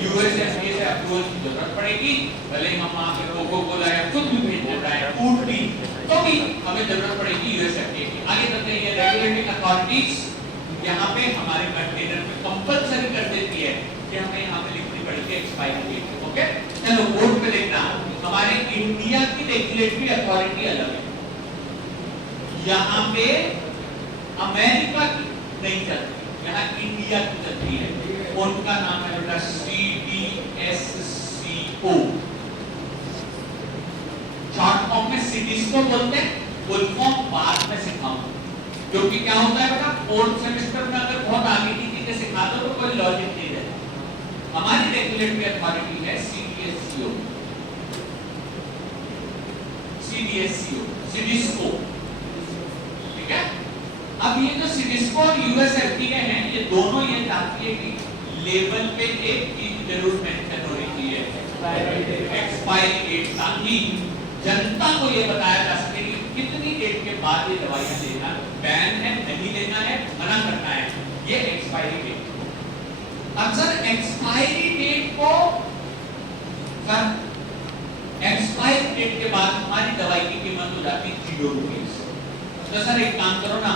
यूएस FDA से अप्रूवल की जरूरत पड़ेगी। भले ही हम वहां पे कोको कोला या कुछ भी भेजने पड़े, फूड भी, तो भी हमें जरूरत पड़ेगी यूएस FDA की। आगे चलते हैं, ये रेगुलेटिंग अथॉरिटीज यहाँ पे हमारे कंटेनर में कंपलसरी कर देती है कि हमें यहाँ पे लिखनी पड़ेगी एक्सपायरी डेट। ओके, चलो बोर्ड पे देखना, हमारे रेगुलेटरी अथॉरिटी अलग है। यहाँ पे अमेरिका की नहीं चलती, यहाँ इंडिया की चलती है। उनका नाम है बेटा CDSCO, शॉर्ट फॉर्म में सिडिस्को बोलते हैं, फुल फॉर्म बाद में सिखाऊंगा। क्योंकि क्या होता है बेटा, फोर्थ सेमेस्टर में अगर बहुत आगे की चीजें सिखा दो तो कोई लॉजिक नहीं रहता। हमारी रेगुलेटरी अथॉरिटी है CDSCO, सिडिस्को, ठीक है। अब ये जो सिडिस्को और USFDA हैं, ये दोनों ये चाहती है कि लेबल पे एक चीज जरूर मेंशन होनी चाहिए, एक्सपायरी डेट, ताकि जनता को ये बताया जा सके कि कितनी डेट के बाद ये दवाइयां लेना बैन है, नहीं लेना है, मना करना है, ये एक्सपायरी डेट। अब सर एक्सपायरी डेट को, सर एक्सपायरी डेट के बाद हमारी दवाई की कीमत हो जाती है 0 रुपीस। तो सर एक काम करो ना,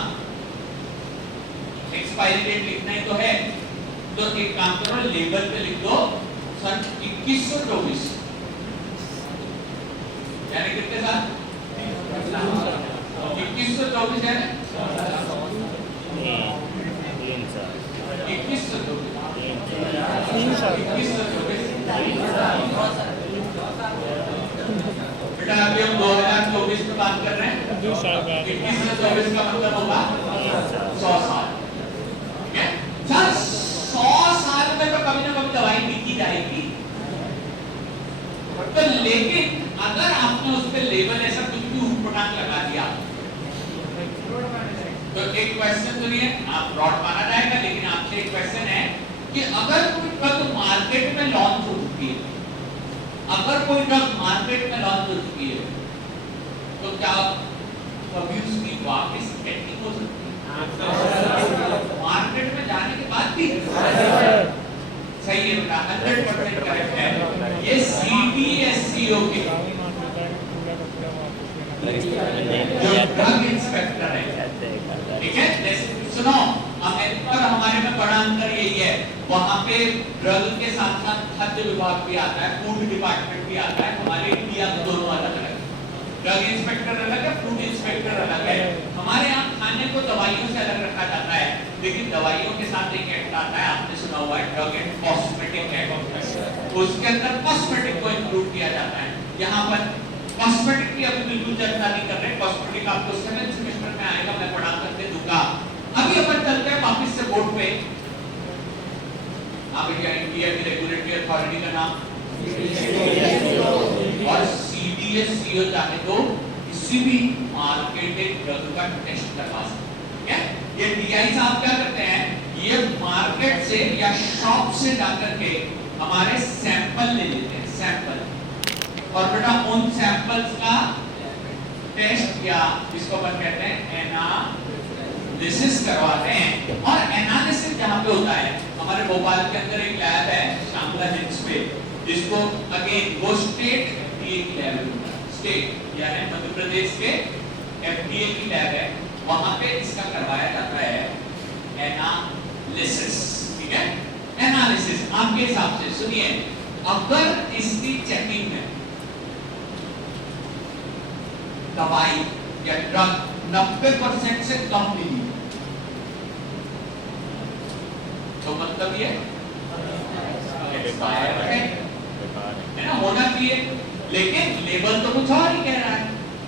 एक्सपायरी डेट लिखना ही तो है, तो एक काम करो लेबल पे लिख दो सन 2124, यानी कितने साल, 2124 है ना, 2124 बेटा। अभी हम 2024 में बात कर रहे हैं, 21 से 24 का मतलब होगा 100 साल, ठीक है सर। 100 साल में तो कभी ना कभी दवाई बिकी जाएगी, तो लेकिन अगर आपने उस पे लेबल ऐसा कुछ भी ऊटपटांग लगा दिया, तो एक क्वेश्चन सुनिए, आप ब्रॉड माना जाएगा, लेकिन आपसे एक क्वेश्चन है कि अगर कोई ड्रग मार्केट में लॉन्च हो चुकी है, अगर कोई ड्रग मार्केट में लॉन्च हो चुकी है, तो क्या कभी उसकी वापस पेटेंट हो सकती है? मार्केट में जाने के बाद भी सही है बेटा, 100% करेक्ट है। ये CDSCO के जो ड्रग इंस्पेक्टर है, ठीक है। सुनो, अमेरिका और हमारे में बड़ा अंतर यही है, वहां पे ड्रग के साथ साथ खाद्य विभाग भी आता है, फूड डिपार्टमेंट भी आता है। हमारे इंडिया में दोनों अलग अलग, ड्रग इंस्पेक्टर अलग है, फूड इंस्पेक्टर अलग है। हमारे यहाँ खाने को दवाइयों से अलग रखा जाता है, लेकिन दवाइयों के साथ एक एक्ट आता है, आपने सुना हुआ है, ड्रग एंड कॉस्मेटिक एक्ट, उसके अंदर कॉस्मेटिक को इंक्लूड किया जाता है। यहाँ पर कॉस्मेटिक की अभी बिल्कुल चर्चा नहीं कर रहे, कॉस्मेटिक आपको 7th सेमेस्टर में आएगा, मैं पढ़ा करके दूंगा। अभी अपन चलते हैं वापस से बोर्ड पे। आप इंडिया की रेगुलेटरी अथॉरिटी का नाम और CDSCO चाहे तो किसी भी मार्केटेड ड्रग का टेस्ट करवा सकते हैं। ये DI साहब क्या करते हैं, ये मार्केट से या शॉप से जाकर के हमारे सैंपल ले लेते हैं, सैंपल, और बेटा उन सैंपल्स का टेस्ट या जिसको अपन कहते हैं एनालिसिस करवाते हैं। और एनालिसिस जहां पे होता है, हमारे भोपाल के अंदर एक लैब है शामला हिल्स पे, जिसको अगेन वो स्टेट FDA की लैब है, स्टेट यानी मध्य प्रदेश के FDA की लैब है, वहां पे इसका करवाया जाता है एनालिसिस, ठीक है। एनालिसिस आपके हिसाब से सुनिए, अगर इसकी चेकिंग में दवाई या ड्रग 90% से कम मिली तो मतलब ये है ना, होना चाहिए, लेकिन लेबल तो कुछ और ही कह रहा है।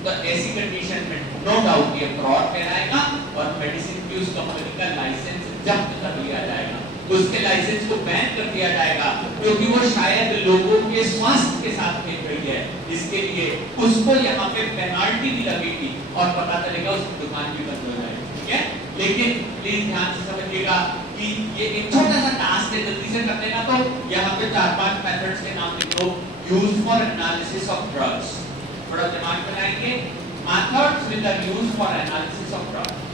तो ऐसी कंडीशन में नो डाउट ये फ्रॉड कहलाएगा और मेडिसिन की उस कंपनी का लाइसेंस जब्त कर लिया जाएगा, उसके लाइसेंस को बैन कर दिया जाएगा, क्योंकि वो शायद लोगों के स्वास्थ्य के साथ खेल रही है। इसके लिए उसको यहाँ पे पेनाल्टी भी लगेगी और पता चलेगा उसकी दुकान भी बंद हो जाएगी, ठीक है। लेकिन प्लीज ध्यान से समझिएगा कि ये एक छोटा सा टास्क है, जल्दी से कर देना। तो यहाँ पे 4-5 मेथड्स के नाम लिखो, used for analysis of drugs, थोड़ा दिमाग बनाएंगे, methods which are used for analysis of drugs.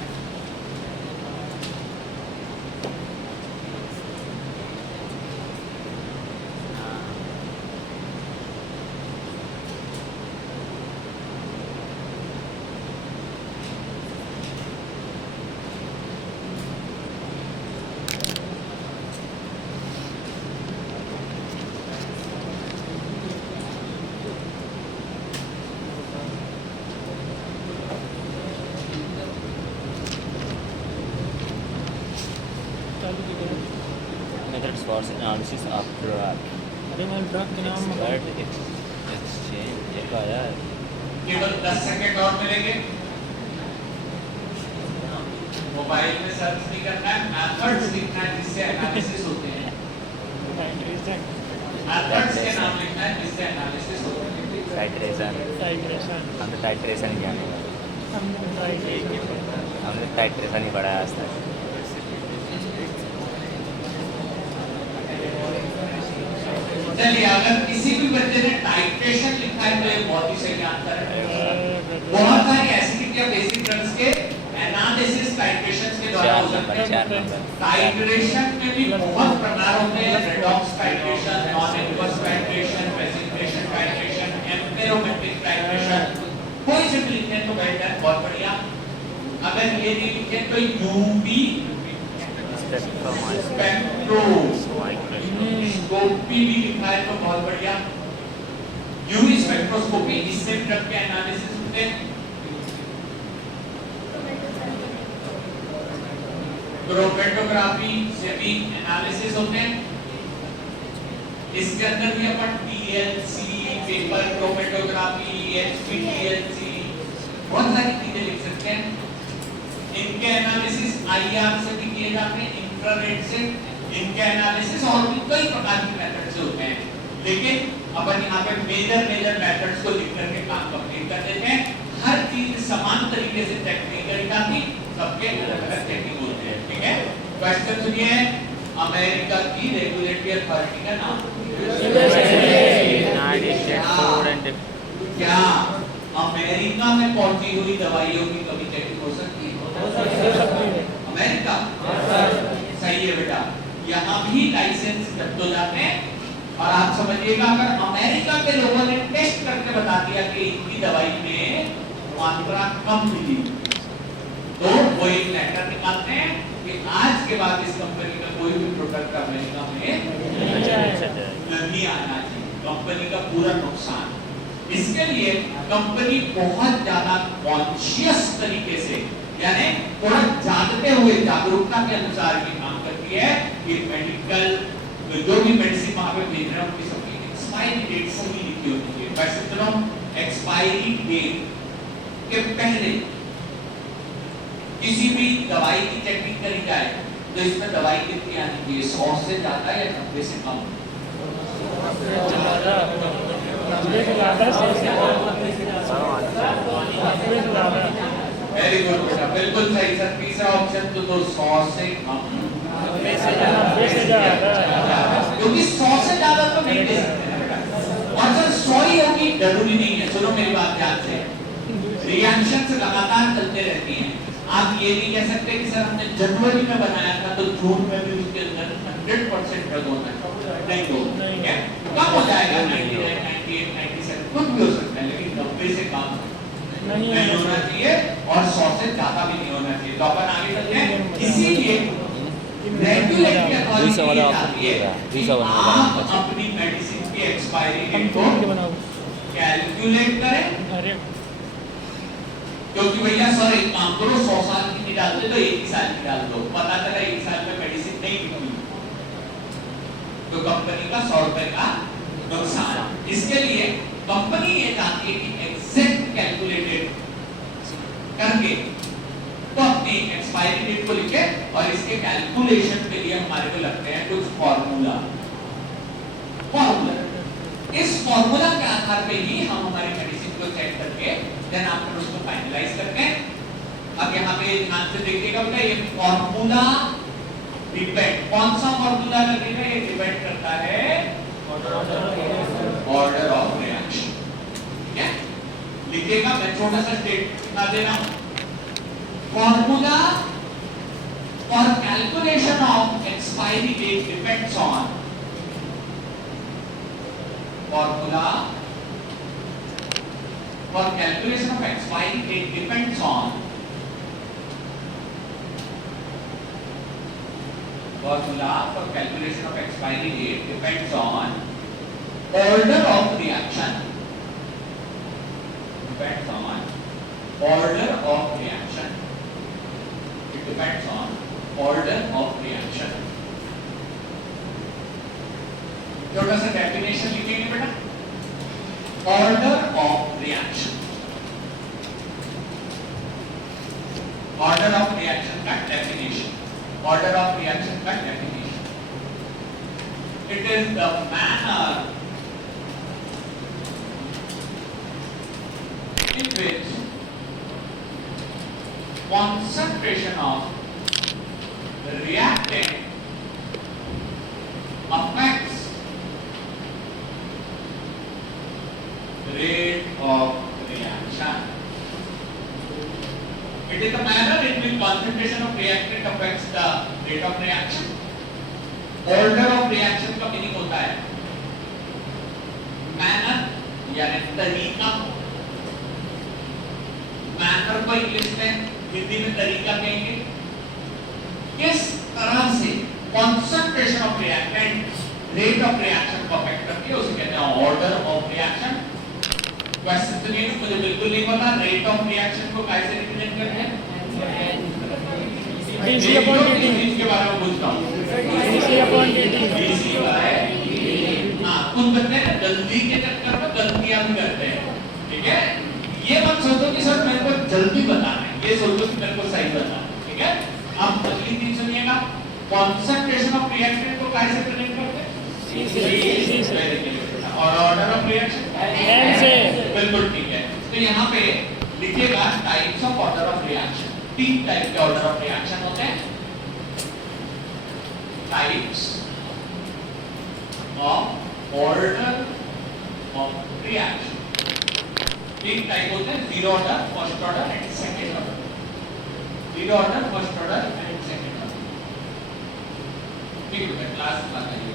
course analysis after अरे मैं ड्रग के नाम expert exchange ये तो आया है केवल 10 सेकंड और मिलेंगे। मोबाइल में सर्च नहीं करना है, मेथड्स लिखना है जिससे एनालिसिस होते हैं। मेथड्स के नाम लिखना है जिससे एनालिसिस होते हैं। टाइट्रेशन हमने टाइट्रेशन किया नहीं हमने टाइट्रेशन ही पढ़ा है आज तक चलिए, अगर किसी भी बच्चे ने टाइट्रेशन लिखा है तो ये बहुत ही सही आंसर है। बहुत सारी एसिडिक या बेसिक ड्रग्स के एनालिसिस टाइट्रेशन के द्वारा हो सकता है। 4 नंबर टाइट्रेशन में भी बहुत प्रकार होते हैं, redox titration, non inverse titration, precipitation titration, amperometric titration. कोई से भी लिखें तो बेहतर है, बहुत बढ़िया। अगर ये नहीं लिखे तो यूवी स्पेक्ट्रोस्कोपी भी लिखा है तो बहुत बढ़िया। यूवी स्पेक्ट्रोस्कोपी, इससे भी ड्रग के एनालिसिस होते हैं। क्रोमेटोग्राफी से भी एनालिसिस होते हैं। इसके अंदर भी अपन टीएलसी, पेपर क्रोमेटोग्राफी, एचपीटीएलसी, बहुत सारी चीजें लिख सकते हैं। इनके एनालिसिस आईआर से भी किए जाते हैं, इंफ्रारेड से। इनके एनालिसिस और भी कई प्रकार के मेथड से होते हैं, लेकिन अपन यहाँ पे मेजर मेथड्स को लिख करके काम कंप्लीट कर देते हैं। हर चीज समान तरीके से चेक नहीं करी जाती, सबके अलग-अलग चेकिंग होते हैं। ठीक है, क्वेश्चन सुनिए। अमेरिका की रेगुलेटरी अथॉरिटी का नाम क्या अमेरिका में पहुंची हुई दवाइयों की कभी चेकिंग हो सकती है? अमेरिका सही है बेटा। यहाँ भी लाइसेंस जब्त हो जाते हैं। और आप समझिएगा, अगर अमेरिका के लोगों ने टेस्ट करके बता दिया कि इनकी दवाई में मात्रा कम मिली, तो वो एक लेटर निकालते हैं कि आज के बाद इस कंपनी का कोई भी प्रोडक्ट अमेरिका में नहीं आना चाहिए, कंपनी का पूरा नुकसान। इसके लिए कंपनी बहुत ज्यादा कॉन्शियस तरीके से, यानी थोड़ा जानते हुए, जागरूकता के अनुसार भी काम करती है कि मेडिकल जो भी मेडिसिन वहां पे भेज रहे हैं उनकी सबकी एक्सपायरी डेट सही लिखी होनी चाहिए। वैसे तो एक्सपायरी डेट के पहले किसी भी दवाई की चेकिंग करी जाए तो इसमें दवाई कितनी आनी चाहिए, 100 से ज्यादा या 90 से कम? वेरी गुड बेटा, बिल्कुल सही सर। तीसरा ऑप्शन तो 100 से कम, क्योंकि 100 से ज्यादा तो नहीं दे सकते। और सर 100 ही होगी जरूरी नहीं है। सुनो मेरी बात ध्यान से, रिएक्शंस लगातार चलते रहती हैं। आप ये नहीं कह सकते कि सर हमने जनवरी में बनाया था तो जून में भी उसके अंदर 100% ड्रग होना नहीं होगा, ठीक है? कम हो जाएगा, 99, 98, 97 कुछ भी हो सकता है, लेकिन 90 से कम नहीं होना चाहिए और 100 से ज्यादा भी नहीं होना चाहिए। तो अपन आगे चलते हैं। इसीलिए रेगुलेटरी अथॉरिटी आप अपनी मेडिसिन की एक्सपायरी डेट को कैलकुलेट करें, क्योंकि भैया सर एक काम करो, 100 साल की नहीं डालते तो 1 साल की डाल दो। पता चला 1 साल में मेडिसिन नहीं बिकी तो कंपनी का 100 रुपए का नुकसान। इसके लिए कंपनी ये चाहती है कि एग्जैक्ट कैलकुलेटेड करके तो अपनी एक्सपायरी डेट को लिखे, और इसके कैलकुलेशन के लिए हमारे को लगते हैं कुछ फॉर्मूला। इस फॉर्मूला के आधार पे ही हम हमारी मेडिसिन को चेक करके देन आफ्टर उसको फाइनलाइज करते हैं। अब यहाँ पे ध्यान से देखिएगा बेटा, ये फॉर्मूला डिपेंड, कौन सा फॉर्मूला लगेगा, ये डिपेंड करता है ऑर्डर ऑफ रिएक्शन। ठीक है, लिखिएगा, मैं छोटा सा स्टेट बता दे रहा हूं। Formula for calculation of expiry date depends on, formula for calculation of expiry date depends on, formula for calculation of expiry date depends on order of reaction, depends on order of reaction, it depends on order of reaction। छोटा सा डेफिनेशन लिखेंगे बेटा, order of reaction, order of reaction का डेफिनेशन, ऑर्डर ऑफ रिएक्शन का definition, it is the manner in which concentration of reactant affects rate of reaction. It is the manner in which concentration of reactant affects the rate of reaction. Order of reaction का meaning होता है manner यानी तरीका, मैनर को इंग्लिश में, हिंदी में तरीका कहेंगे, किस तरह से concentration of reactant rate of reaction को अफेक्ट करती है, उसे कहते हैं ऑर्डर ऑफ रिएक्शन। क्वेश्चन तो नहीं, मुझे बिल्कुल नहीं पता रेट ऑफ रिएक्शन को कैसे रिप्रेजेंट करते हैं, डीसी अपॉन डीटी इसके बारे में पूछता हूं, डीसी अपॉन डीटी डीसी है। हां, तुम कहते हैं जल्दी के चक्कर में गलतियां भी करते हैं, ठीक है, ये मत सोचो कि सर मेरे को जल्दी बताना है, ये सोचो कि मेरे को सही बताना है, ठीक है। अब अगली चीज सुनिएगा, कंसंट्रेशन ऑफ रिएक्टेंट को कैसे रिप्रेजेंट करते हैं, सी से, और ऑर्डर ऑफ रिएक्शन एन से, बिल्कुल ठीक है। तो यहाँ पे लिखिएगा types of order of reaction, तीन टाइप के ऑर्डर ऑफ रिएक्शन होते हैं, types of order of reaction. तीन टाइप होते हैं, zero order, first order and second order, zero order, first order and second order. ठीक है, क्लास की बात आइए,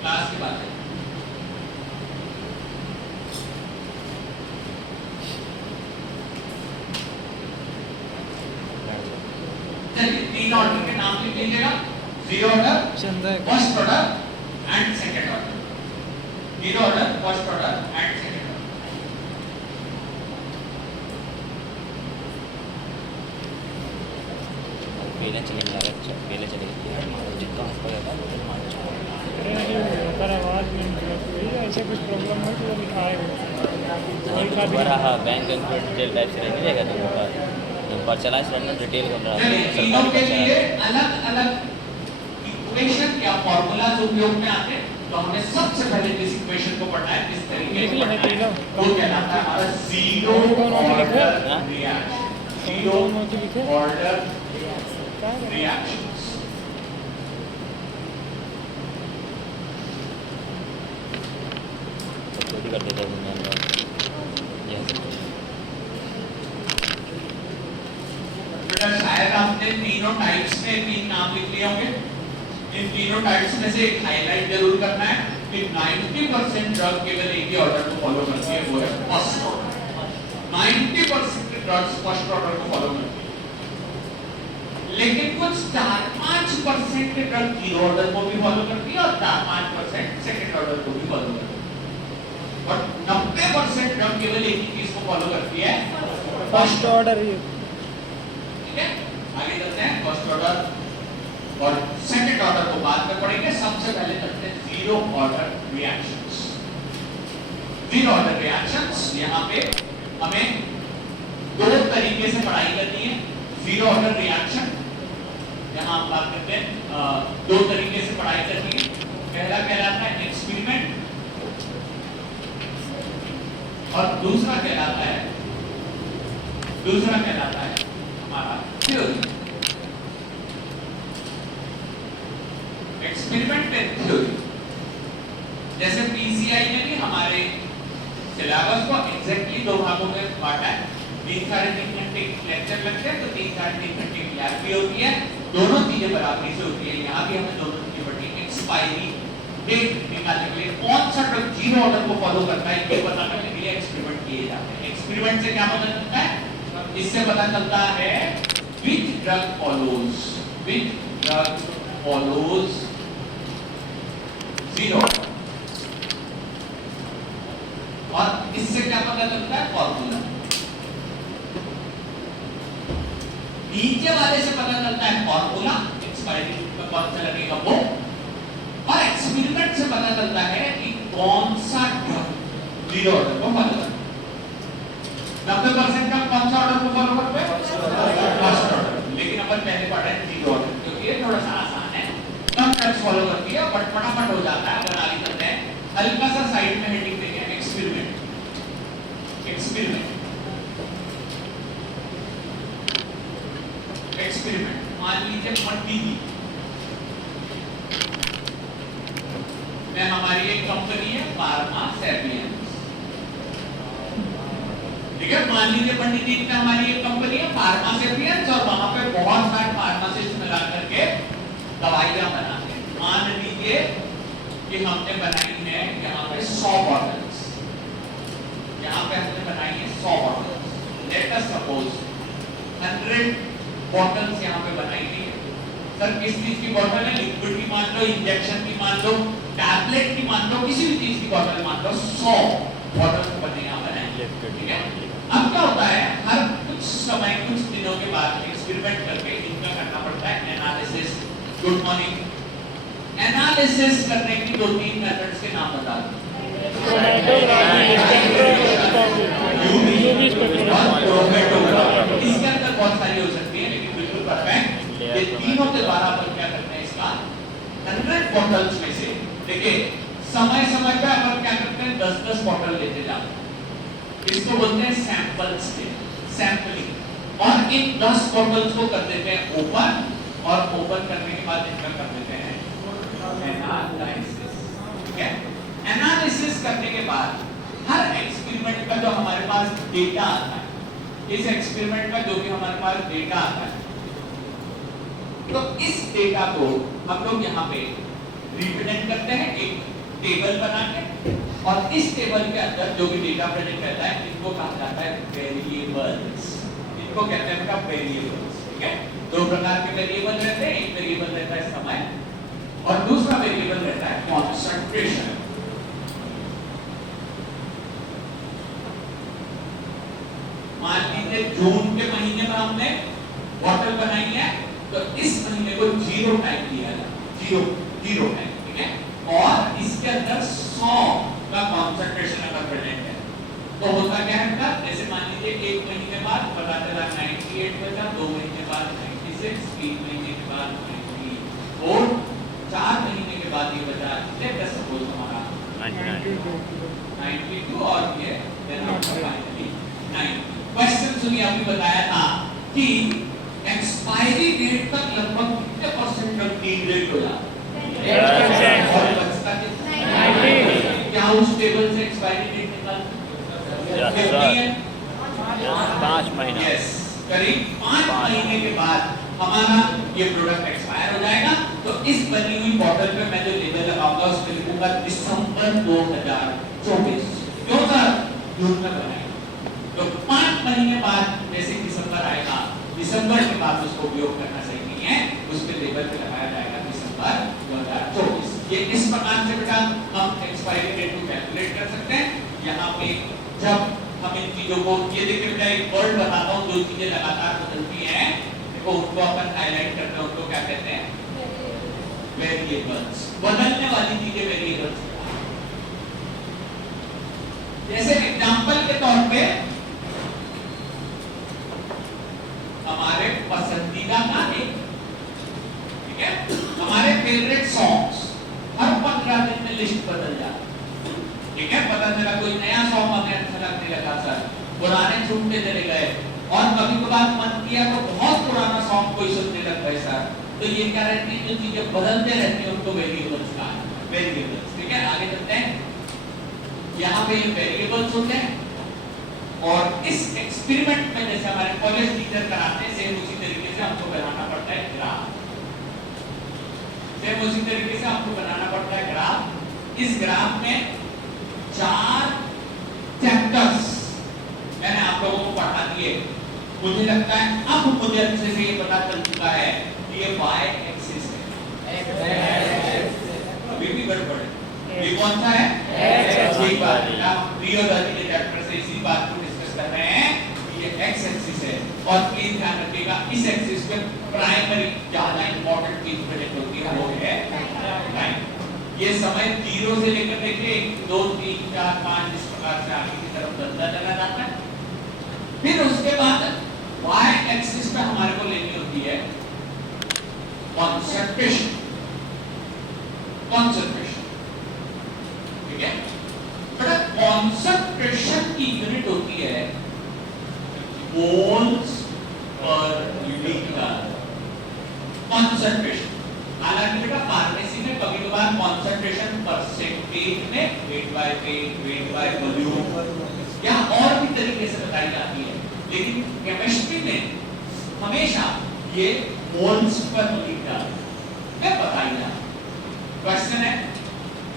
क्लास की बात है। चलिए तीन ऑर्डर के नाम लिख लीजिएगा, zero order, first order and second order, zero order, first order and second order. पहले चलेंगे, अच्छा पहले चलेंगे, जितना हंस पड़ेगा पर आवाज नहीं ऐसे कुछ प्रॉब्लम है तो वो दिखाएगा दोबारा। हाँ, बैंक अकाउंट डिटेल टाइप से नहीं रहेगा तुम पर चला से डिटेल को चलिए तीनों के लिए अलग अलग इक्वेशन या फॉर्मूलाज उपयोग में आते हैं, तो हमने सबसे पहले जिस इक्वेशन को पढ़ना है, किस तरीके से पढ़ना है, वो कहलाता है हमारा zero order reaction, zero order reactions. छोटी कर देता हूँ मैं बेटा, शायद आपने तीनों टाइप्स में तीन नाम लिख लिए होंगे, इन तीनों टाइप्स में से एक हाईलाइट जरूर करना है कि 90% ड्रग केवल एक ही ऑर्डर को फॉलो करती है, वो है first order. 90% drugs first order को फॉलो करती है, लेकिन कुछ 4-5% ड्रग जीरो ऑर्डर को भी फॉलो करती है और 4-5% सेकंड ऑर्डर को भी फॉलो करती है, और 90% ड्रग केवल एक ही चीज को फॉलो करती है, फर्स्ट ऑर्डर। ठीक है, आगे चलते हैं। फर्स्ट ऑर्डर और सेकंड ऑर्डर को बाद में पढ़ेंगे, सबसे पहले चलते हैं zero order reactions. Zero order reactions यहाँ पे हमें दो तरीके से पढ़ाई करनी है। जीरो ऑर्डर रिएक्शन यहाँ हम बात करते हैं, दो तरीके से पढ़ाई करनी है। पहला कहलाता है एक्सपेरिमेंट और दूसरा कहलाता है हमारा थ्योरी। एक्सपेरिमेंट एंड थ्योरी, जैसे पीसीआई ने भी हमारे सिलेबस को एग्जैक्टली दो भागों में बांटा है। 3-3.5 घंटे लेक्चर लगते हैं तो 3-3.5 घंटे की लैब भी होती है, दोनों चीजें बराबरी से होती है। यहाँ भी हमें दोनों चीजें पढ़नी है। एक्सपायरी डेट निकालने के लिए कौन सा ड्रग जीरो ऑर्डर को फॉलो करता है ये पता करने के लिए एक्सपेरिमेंट किए जाते हैं। एक्सपेरिमेंट से क्या पता चलता है? इससे पता चलता है which drug follows जीरो, और इससे क्या पता चलता है? फॉर्मूला। नीचे वाले से पता चलता है फॉर्मूला, एक्सपायरी में कौन सा लगेगा वो, एक्सपेरिमेंट से पता चलता है कि कौन सा जीरो ऑर्डर को फॉलो करता है। 90% का कौन सा ऑर्डर को फॉलो करता है? First order. लेकिन अपन पहले पढ़ा है जीरो ऑर्डर, क्योंकि ये थोड़ा सा आसान है, कम स्टेप्स फॉलो करती है बट फटाफट हो जाता है। अपन आगे चलते हैं, हल्का सा साइड में हेडिंग देंगे एक्सपेरिमेंट। एक्सपेरिमेंट मान लीजिए मट्टी की में हमारी एक कंपनी है फार्मा सेपियंस, ठीक है। मान लीजिए पंडित जी में हमारी एक कंपनी है फार्मा सेपियंस और वहां पे बहुत सारे फार्मासिस्ट मिला करके दवाइयां बनाते हैं। मान लीजिए कि हमने बनाई है यहाँ पे 100 बॉटल्स, यहाँ पे हमने बनाई है 100 bottles. Let us suppose 100 bottles यहाँ पे बनाई गई है। सर किस चीज की बॉटल है? लिक्विड की मान लो, इंजेक्शन की मान लो, टैबलेट की मान लो, किसी भी चीज की बॉटल मान लो, 100 बॉटल बने यहाँ बनाए, ठीक है। अब क्या होता है, हर कुछ समय कुछ दिनों के बाद एक्सपेरिमेंट करके इनका करना पड़ता है एनालिसिस। Good morning. एनालिसिस करने की 2-3 मेथड्स के नाम बता दो। इसके अंदर बहुत सारी हो सकती है, लेकिन बिल्कुल परफेक्ट ये तीनों के द्वारा अपन क्या करते हैं, इसका 100 बॉटल्स में से देखिए समय समय पे अपन क्या करते हैं, 10-10 बॉटल लेते जाते हैं। इसको बोलते हैं सैंपल्स, सैंपलिंग। और इन 10 बॉटल्स को कर देते हैं ओपन, और ओपन करने के बाद इनका कर देते हैं एनालिसिस, ठीक है। एनालिसिस करने के बाद हर एक्सपेरिमेंट का जो हमारे पास डेटा आता है, इस एक्सपेरिमेंट का जो भी हमारे पास डेटा आता है, तो इस डेटा को हम लोग यहाँ पे रिप्रेजेंट करते हैं एक टेबल बना के, और इस टेबल के अंदर जो भी डेटा प्रेजेंट रहता है इनको कहा जाता है वेरिएबल्स। इनको कहते हैं बेटा वेरिएबल्स, ठीक है। 2 प्रकार के वेरिएबल रहते हैं, एक वेरिएबल रहता है समय और दूसरा वेरिएबल रहता है कंसंट्रेशन। मान लीजिए जून के महीने में हमने बॉटल बनाई है, तो इस महीने को 0 टाइम दिया है, 0 टाइम, ठीक है। और इसके अंदर 100 का कंसंट्रेशन अगर प्रेजेंट है, तो होता क्या है बेटा, जैसे मान लीजिए 1 महीने बाद पता चला 98 बचा, 2 महीने बाद 96, 3 महीने के बाद 94, 4 महीने के बाद ये बचा, लेट्स सपोज हमारा 92 और ये देन फाइनली 90। क्वेश्चन सुनिए, अभी बताया था कि एक्सपायरी डेट तक लगभग कितने परसेंट तक डिग्रेड हो जाता है, और बचता कितना? क्या उस टेबल से एक्सपायरी डेट निकाल है 5 महीना, यस, करीब 5 महीने के बाद हमारा ये प्रोडक्ट एक्सपायर हो जाएगा। तो इस बनी हुई बॉटल पे मैं जो लेबल लगाऊंगा उस पे लिखूंगा दिसंबर 2024। क्यों सर? जून में बनाएगा, तो 5 महीने बाद जैसे दिसंबर आएगा, दिसंबर के बाद उसको उपयोग करना सही नहीं है, उस पे लेबल पे लगाया जाएगा दिसंबर 2024। ये इस प्रकार से बेटा हम एक्सपायरी डेट को कैलकुलेट कर सकते हैं। यहाँ पे जब हम इन चीजों को, ये देखिए बेटा एक वर्ड बताता हूँ, जो चीजें लगातार बदलती हैं, देखो उनको अपन हाईलाइट करते हैं, उनको क्या कहते हैं? वेरिएबल्स। बदलने वाली चीजें वेरिएबल्स। जैसे एग्जांपल के तौर पे हमारे पसंदीदा गाने, ठीक है, हमारे फेवरेट सॉन्ग्स, हर 15 दिन में लिस्ट बदल जाती है, ठीक है। पता चला कोई नया सॉन्ग हमें अच्छा लगने लगा सर, पुराने छूटते चले गए, और कभी कभार मन किया तो बहुत पुराना सॉन्ग कोई सुनने लग गए सर। तो ये क्या रहती है, जो चीजें बदलते रहती हैं उनको वेरिएबल्स कहा जाता है, वेरिएबल्स, ठीक है। आगे चलते हैं, यहाँ पे ये वेरिएबल्स होते हैं, और इस एक्सपेरिमेंट में जैसे हमारे कॉलेज टीचर कराते हैं, सेम उसी तरीके से हमको बनाना पड़ता है ग्राफ, सेम उसी तरीके से हमको बनाना पड़ता है ग्राफ। इस ग्राफ में 4 चैप्टर्स मैंने आप लोगों को पढ़ा दिए। मुझे लगता है अब मुझे अच्छे से ये पता चल चुका है कि ये y एक्सिस है, अभी भी गड़बड़ है। ये कौन सा है? एक बार रियोलॉजी के चैप्टर से इसी बात को डिस्कस कर रहे हैं कि ये x एक्सिस है, और प्लीज ध्यान रखिएगा इस एक्सिस पे प्राइमरी ज्यादा इंपॉर्टेंट चीज प्रेजेंट होती है, वो है टाइम। ये समय 0 से लेकर देखिए 1 2 3 4 5 इस प्रकार से आगे की तरफ बढ़ता चला जाता है। फिर उसके बाद y एक्सिस पे हमारे को लेनी होती है कंसंट्रेशन, ठीक है। बेटा कंसंट्रेशन की यूनिट होती है मोल्स पर लीटर कंसंट्रेशन। हालांकि बेटा फार्मेसी में कभी कभार कंसंट्रेशन परसेंटेज में वेट बाय वॉल्यूम या और भी तरीके से बताई जाती है, लेकिन केमिस्ट्री में हमेशा ये मोल्स पर लीटर में बताई जाती है। क्वेश्चन है,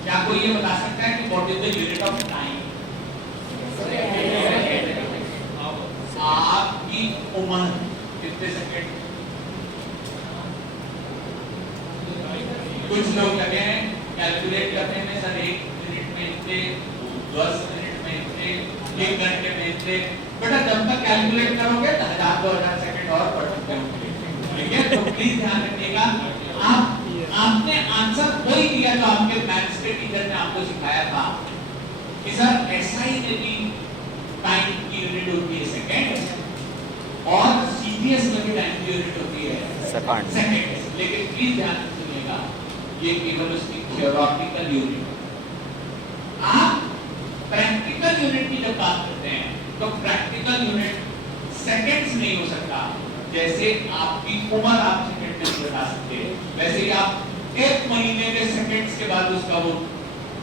क्या कोई ये बता सकता है कि what is the unit of time? आपकी उम्र कितने सेकंड? कुछ लोग लगे हैं कैलकुलेट करने में, सर 1 मिनट में इतने, 10 मिनट में इतने, 1 घंटे में इतने। बेटा जब तक कैलकुलेट करोगे तो 1000-2000 सेकंड और बढ़ चुके होंगे, ठीक है। तो प्लीज ध्यान रखिएगा, आपने आंसर वही दिया जो आपके मैथ्स के टीचर ने आपको सिखाया था कि सर एसआई में भी टाइम की यूनिट होती है सेकंड और सीबीएस में भी टाइम की यूनिट होती है सेकंड। लेकिन प्लीज ध्यान सुनिएगा, ये केवल उसकी थ्योरेटिकल यूनिट। आप प्रैक्टिकल यूनिट की जब बात करते हैं तो प्रैक्टिकल यूनिट सेकंड्स नहीं हो सकता। जैसे आपकी उम्र आप सेकंड में नहीं बता सकते, वैसे ही आप 1 महीने के सेकंड्स के बाद उसका वो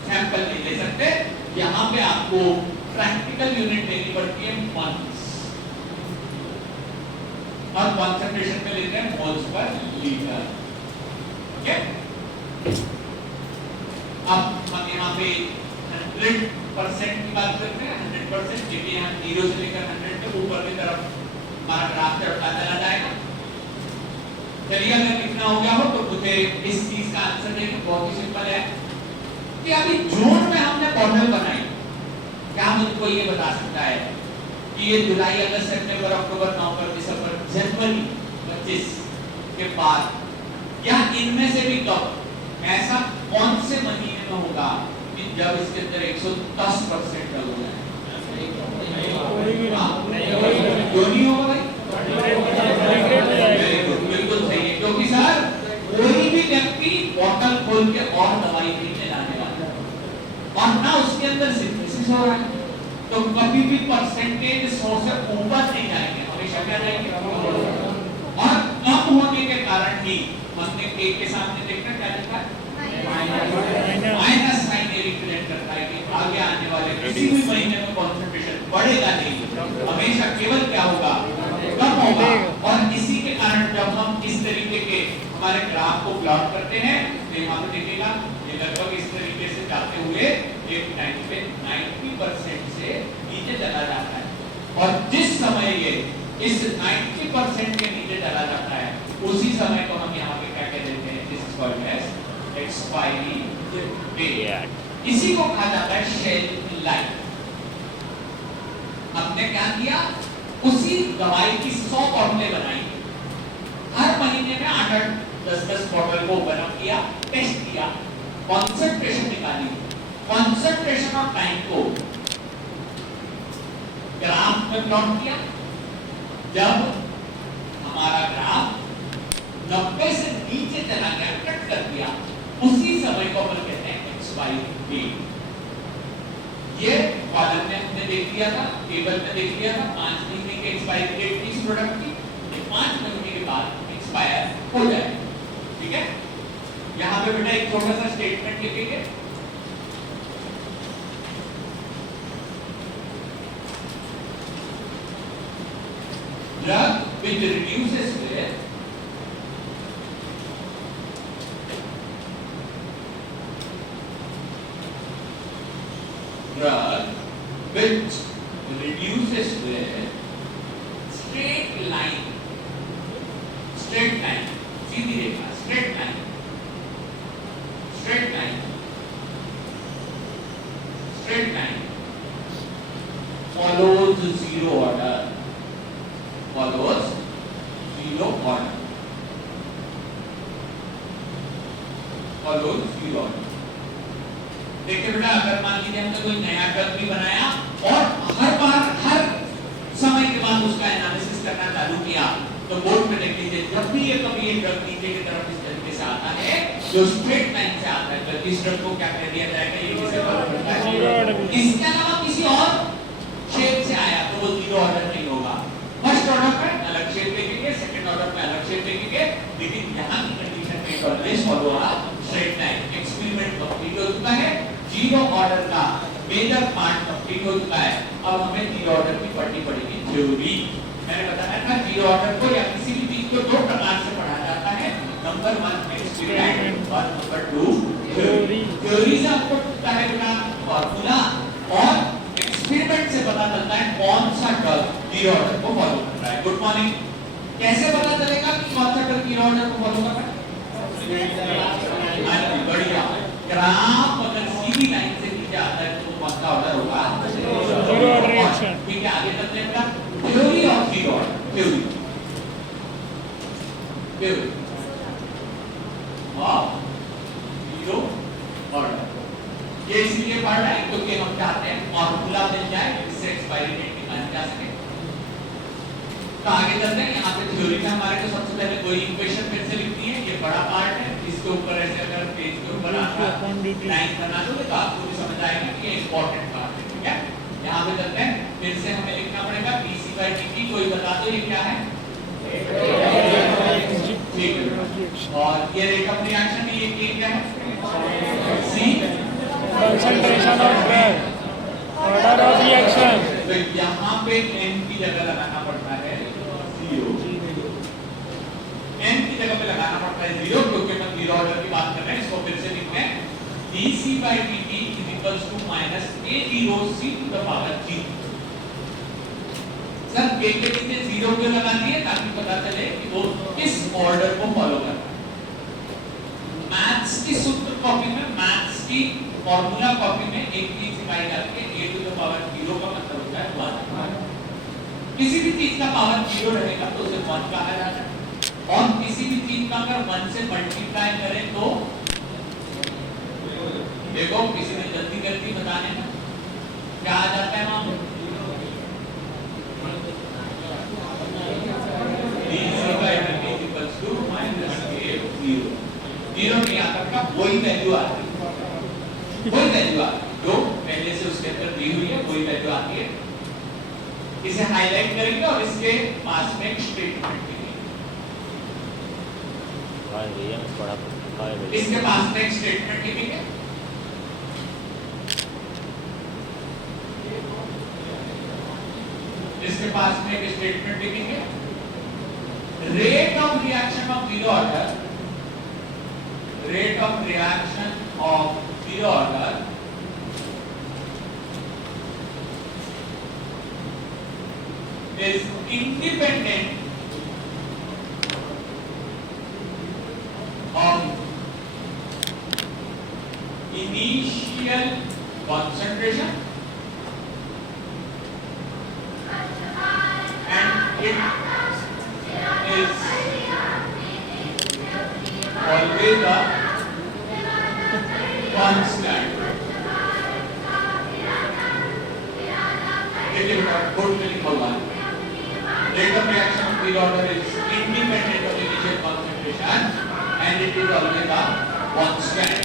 सैंपल नहीं ले सकते। यहाँ पे आपको प्रैक्टिकल यूनिट लेनी पड़ती है मंथ्स, और कंसंट्रेशन में लेते हैं मोल्स पर लीटर, ठीक है। अब हम यहाँ पे 100% की बात करते हैं। 100% क्योंकि यहाँ 0 से लेकर 100 तक ऊपर की तरफ हमारा ग्राफ चढ़ता चला जाएगा। चलिए अगर इतना हो गया हो तो मुझे इस चीज का आंसर देना बहुत ही सिंपल है कि अभी जून में हमने बॉटल बनाई, क्या मुझको ये बता सकता है कि ये जुलाई अगस्त सितंबर अक्टूबर नवंबर दिसंबर जनवरी 25 के बाद या इनमें से भी कब ऐसा कौन से महीने में होगा कि जब इसके अंदर 110% डल हो जाए? क्यों नहीं होगा भाई? बिल्कुल सही है, क्योंकि सर कोई भी व्यक्ति बोतल खोल के और दवाई नहीं लाने वाला और ना उसके अंदर सिंथेसिस हो रहा है, तो कभी भी परसेंटेज 100 से ऊपर नहीं जाएंगे, हमेशा क्या जाएंगे। और कम होने के कारण ही हमने के के सामने देखना क्या लिखा है, माइनस साइन रिप्रेजेंट करता है कि आगे आने वाले किसी भी महीने में कंसंट्रेशन बढ़ेगा नहीं, हमेशा केवल क्या होगा, कम होगा। और इसी के कारण जब हम इस तरीके के हमारे ग्राफ को प्लॉट करते हैं तो यहाँ पे देखिएगा ये लगभग इस तरीके से जाते हुए एक टाइम पे 90% से नीचे चला जाता है, और जिस समय ये इस 90% के नीचे चला जाता है उसी समय को हम यहाँ पे क्या कह देते हैं, this is called as expiry date. इसी को कहा जाता है शेल्फ लाइफ। हमने क्या किया, उसी दवाई की 100 बोतलें बनाई, हर महीने में 8-8 10-10 बोतल को ओपन अप किया, टेस्ट किया, कंसंट्रेशन निकाली, कंसंट्रेशन और टाइम को ग्राफ में प्लॉट किया। जब हमारा ग्राफ 90 से नीचे चला गया, कट कर दिया, उसी समय को अपन कहते हैं एक्सपायरी डेट। ये कॉलम में हमने देख लिया था, टेबल में देख लिया था 5 महीने की एक्सपायरी डेट थी इस प्रोडक्ट की, ये 5 महीने के बाद एक्सपायर हो जाए, ठीक है। यहाँ पे बेटा एक छोटा सा स्टेटमेंट लिखेंगे, drug which reduces with drug which reduces with straight line, Sidhi Rekha, straight line follows zero order, follows zero order. देखिए बेटा, अगर मान लीजिए हमने कोई नया कर्व भी बनाया और हर बार हर समय के बाद उसका एनालिसिस करना चालू किया, तो बोर्ड में देख लीजिए जब भी ये कभी एक कर्व नीचे की तरफ इस तरीके से आता है जो स्ट्रेट लाइन से आता है, तो इस कर्व को क्या कह दिया जाएगा, ये किसे फॉलो करता है। इसके अलावा किसी और शेप से आया तो वो जीरो ऑर्डर नहीं होगा। फर्स्ट ऑर्डर पे अलग शेप देखेंगे, सेकंड ऑर्डर पे अलग शेप देखेंगे, लेकिन यहाँ की कंडीशन में always follow a straight line. Experiment complete हो चुका है, जीरो ऑर्डर का मेजर पार्ट कंप्लीट हो चुका है। अब हमें जीरो ऑर्डर की पढ़नी पड़ेगी थ्योरी। मैंने बताया था जीरो ऑर्डर को या किसी भी चीज को दो प्रकार से पढ़ा जाता है, नंबर 1 एक्सपेरिमेंट और नंबर 2 थ्योरी। थ्योरी से आपको पता है बेटा फार्मूला, और एक्सपेरिमेंट से पता चलता है कौन सा कर्व जीरो ऑर्डर को फॉलो कर रहा है। Good morning. कैसे पता चलेगा कि कौन सा कर्व जीरो ऑर्डर को फॉलो कर रहा है? बढ़िया, ग्राफ अगर सीधी लाइन से नीचे आता है तो कौन सा ऑर्डर होगा? Zero order reaction. ठीक है, आगे चलते हैं बेटा। Theory of zero order, theory theory of zero order. ये इसलिए पढ़ रहे हैं क्योंकि हम चाहते हैं फॉर्मूला मिल जाए जिससे एक्सपायरी डेट निकाली जा सके। तो आगे चलते हैं। यहाँ पे थ्योरी में हमारे को सबसे पहले कोई इक्वेशन फिर से लिखनी है, ये बड़ा पार्ट है, इसके ऊपर ऐसे अगर पेज के ऊपर लाइन बना दोगे तो आपको भी समझ आएगा कि ये इंपॉर्टेंट पार्ट है। ठीक है, यहाँ पे चलते हैं। फिर से हमें लिखना पड़ेगा dc/dt। कोई बता दो ये क्या है? ठीक है, और ये रेट ऑफ रिएक्शन में ये K क्या है? C concentration of drug, order of reaction. तो यहाँ पे n की जगह लगाना पड़ता है 0, n की जगह पे लगाना पड़ता है 0 क्योंकि हम जीरो ऑर्डर की बात कर रहे हैं। इसको फिर से लिखते हैं dc/dt -a0c⁻g। सर k के नीचे 0 क्यों लगा दिए? ताकि पता चले कि वो किस ऑर्डर को फॉलो कर रहा है। मैथ्स की सूत्र कॉपी में, मैथ्स की फॉर्मूला कॉपी में एक चीज सिखाई जाती है, a⁻0 का मतलब होता है 1। किसी भी चीज का पावर 0 रहेगा तो उसे 1 कहा जाता है, और किसी भी चीज का अगर 1 से मल्टीप्लाई करें तो देखो किसी ने जल्दी करती बताने में क्या आ जाता है वहां? जीरो नहीं आता का वही वैल्यू आती है, वही वैल्यू आती है जो पहले से उसके अंदर दी हुई है, वही वैल्यू आती है। इसे हाईलाइट करेंगे और इसके पास में एक स्टेटमेंट लिखेंगे। इसके पास में एक स्टेटमेंट लिखेंगे। इसके पास में एक स्टेटमेंट लिखेंगे। Rate of reaction of zero order, rate of reaction of zero order is independent of initial concentration and it is always a constant. देखिए बेटा बोर्ड पे लिखा हुआ है, rate of reaction of zero order is independent of initial concentration and it is always a constant.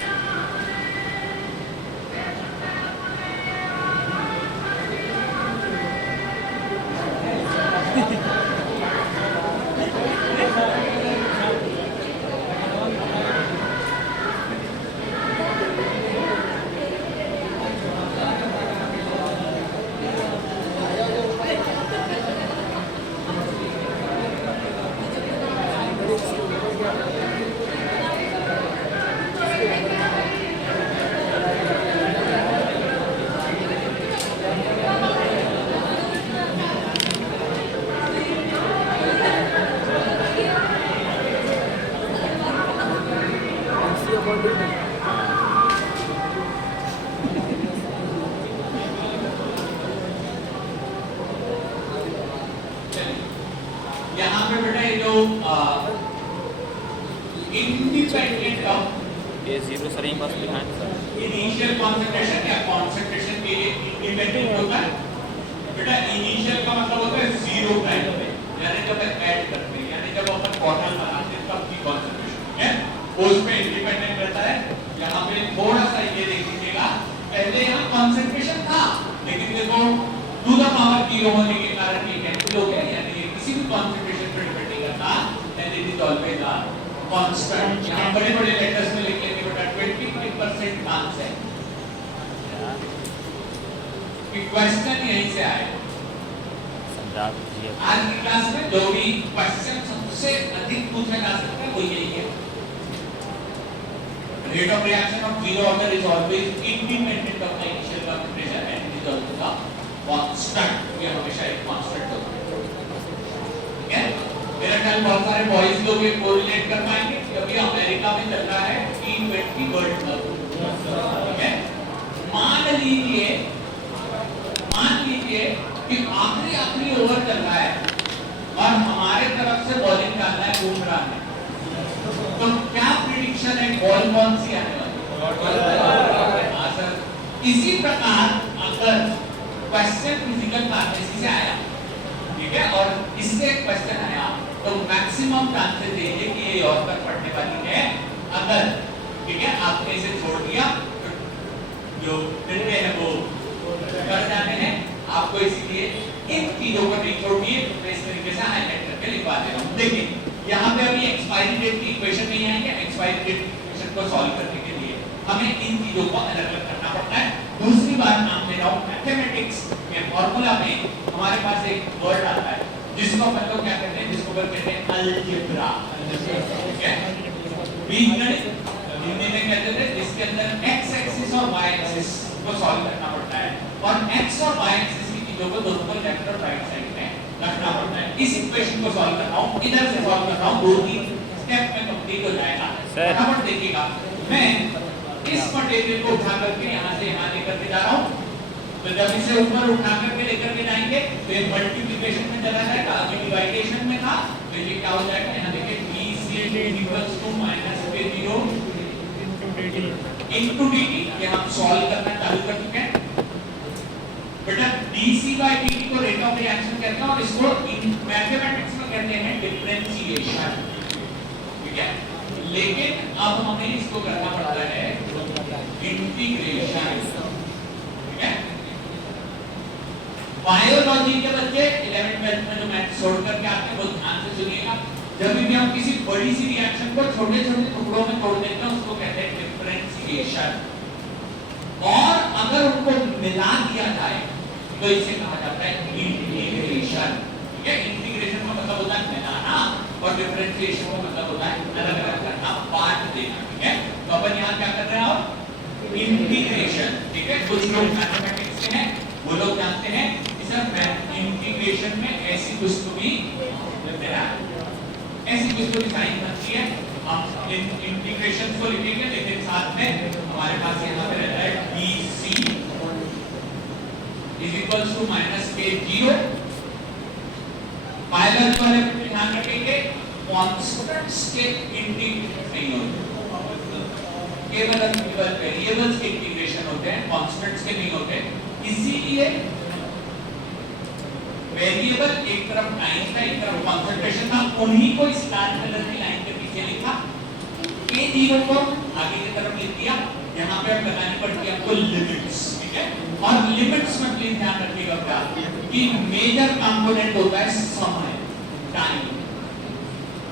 यहाँ पे बेटा ये जो इंडिपेंडेंट ऑफ A0 सर यहीं पास लिखा है सर। इनिशियल कंसंट्रेशन या कंसंट्रेशन के लिए इंडिपेंडेंट होता है। बेटा इनिशियल का मतलब होता है जीरो टाइम पे, यानी जब ऐड करते हैं, यानी जब अपन बॉटल बनाते हैं तब की कंसंट्रेशन है उस पे इंडिपेंडेंट रहता है। यहाँ पे थोड़ा सा ये देख लीजिएगा, पहले यहाँ कंसंट्रेशन था, लेकिन देखो टू द पावर जीरो होने के कारण ये कैंसिल हो गया, यानी किसी भी कंसंट्रेशन पर डिपेंड नहीं करता, and it is always a constant. यहाँ बड़े-बड़े लेटर्स में लिख लेंगे बेटा 25% चांस है कि क्वेश्चन यहीं से आए। समझा दीजिए। आज की क्लास में जो भी क्वेश्चन सबसे अधिक पूछा जा सकता है वो यही है। Rate of reaction of zero order is always independent of the initial concentration and it is also the constant। ये हमेशा एक constant होता है, ठीक है? मेरा ख्याल बहुत सारे बॉयज लोग ये कोरिलेट कर पाएंगे कि अभी अमेरिका में चल रहा है T20 वर्ल्ड कप, ठीक है? मान लीजिए कि आखिरी ओवर चल रहा है और हमारे तरफ से बॉलिंग डालना है बुमराह ने, तो क्या प्रेडिक्शन है बॉल कौन सी आने वाली है? सर इसी प्रकार अगर क्वेश्चन फिजिकल फार्मेसी से आया, ठीक है, और इससे क्वेश्चन आया तो मैक्सिमम चांसेस देंगे कि ये और पर पड़ने वाली है। अगर ठीक है आपने इसे छोड़ दिया तो जो निर्णय है वो कर जाते हैं, आपको इसीलिए इन चीजों को नहीं छोड़िए, तो इस तरीके से हाईलाइट करके लिखवा दे रहा हूं। देखिए यहाँ पे अभी एक्सपायरी डेट की इक्वेशन नहीं आई है, एक्सपायरी डेट की इक्वेशन को सॉल्व करने के लिए हमें इन चीजों को अलग-अलग करना पड़ता है। दूसरी बात नाम ले रहा हूं, मैथमेटिक्स के फॉर्मूला में हमारे पास एक वर्ड आता है जिसको अपन लोग क्या कहते हैं, जिसको अपन कहते हैं अलजेब्रा, ठीक है? बीजगणित हिंदी में कहते थे, जिसके अंदर x एक्सिस और y एक्सिस को सॉल्व करना पड़ता है और x और y एक्सिस की चीजों को दोनों को लेफ्ट और राइट साइड में रखना पड़ता है। इस इक्वेशन को सॉल्व कर रहा हूं, इधर से सॉल्व कर रहा हूं, 2-3 स्टेप में कंप्लीट हो जाएगा। फटाफट देखिएगा, मैं इस मटेरियल को उठा करके यहां से यहां लेकर के जा रहा हूं, तो जब इसे ऊपर उठा करके लेकर के जाएंगे तो ये मल्टीप्लिकेशन में चला जाएगा, अभी डिवाइडेशन में था, तो ये क्या हो जाएगा, यहां देखिए BC -K0 into dt, ये हम सॉल्व करना चालू कर चुके हैं। बेटा dc/dt को रेट ऑफ रिएक्शन कहते हैं और इसको मैथमेटिक्स में कहते हैं डिफरेंशिएशन, ठीक है? लेकिन अब हमें इसको करना पड़ता है इंटीग्रेशन, ठीक है? बायोलॉजी के बच्चे 11th-12th में जो मैथ छोड़ करके आते हैं वो ध्यान से सुनिएगा, जब भी हम किसी बड़ी सी रिएक्शन को छोटे-छोटे टुकड़ों में तोड़ देते हैं उसको कहते हैं डिफरेंशिएशन, और अगर उनको मिला दिया जाए तो इसे कहा जाता है इंटीग्रेशन, ठीक है? इंटीग्रेशन का मतलब होता है मिलाना और डिफरेंशिएशन का मतलब होता है अलग-अलग करना, बांट देना, ठीक है? तो अपन यहाँ क्या कर रहे हैं और इंटीग्रेशन, ठीक है? कुछ लोग मैथमेटिक्स के हैं, वो लोग जानते हैं कि सर इंटीग्रेशन में ऐसी कुछ तो भी ऐसी कुछ तो भी साइन बनती है, हम इंटीग्रेशन को लिखेंगे, लेकिन साथ में हमारे पास यहाँ पे रहता है BC -K0। बायोलॉजी वाले ध्यान रखेंगे कांस्टेंट्स के इंटीग्रेशन नहीं होते, केवल वेरिएबल्स के इंटीग्रेशन होते हैं, कांस्टेंट्स के नहीं होते। इसीलिए वेरिएबल एक तरफ टाइम था, एक तरफ कंसंट्रेशन था, उन्हीं को इस लाल कलर की लाइन के पीछे लिखा, K0 को आगे की तरफ लिख दिया। यहाँ पे अब लगानी पड़ती है आपको लिमिट्स, ठीक है? और लिमिट्स में प्लीज ध्यान रखिएगा क्या कि मेजर कंपोनेंट होता है समय,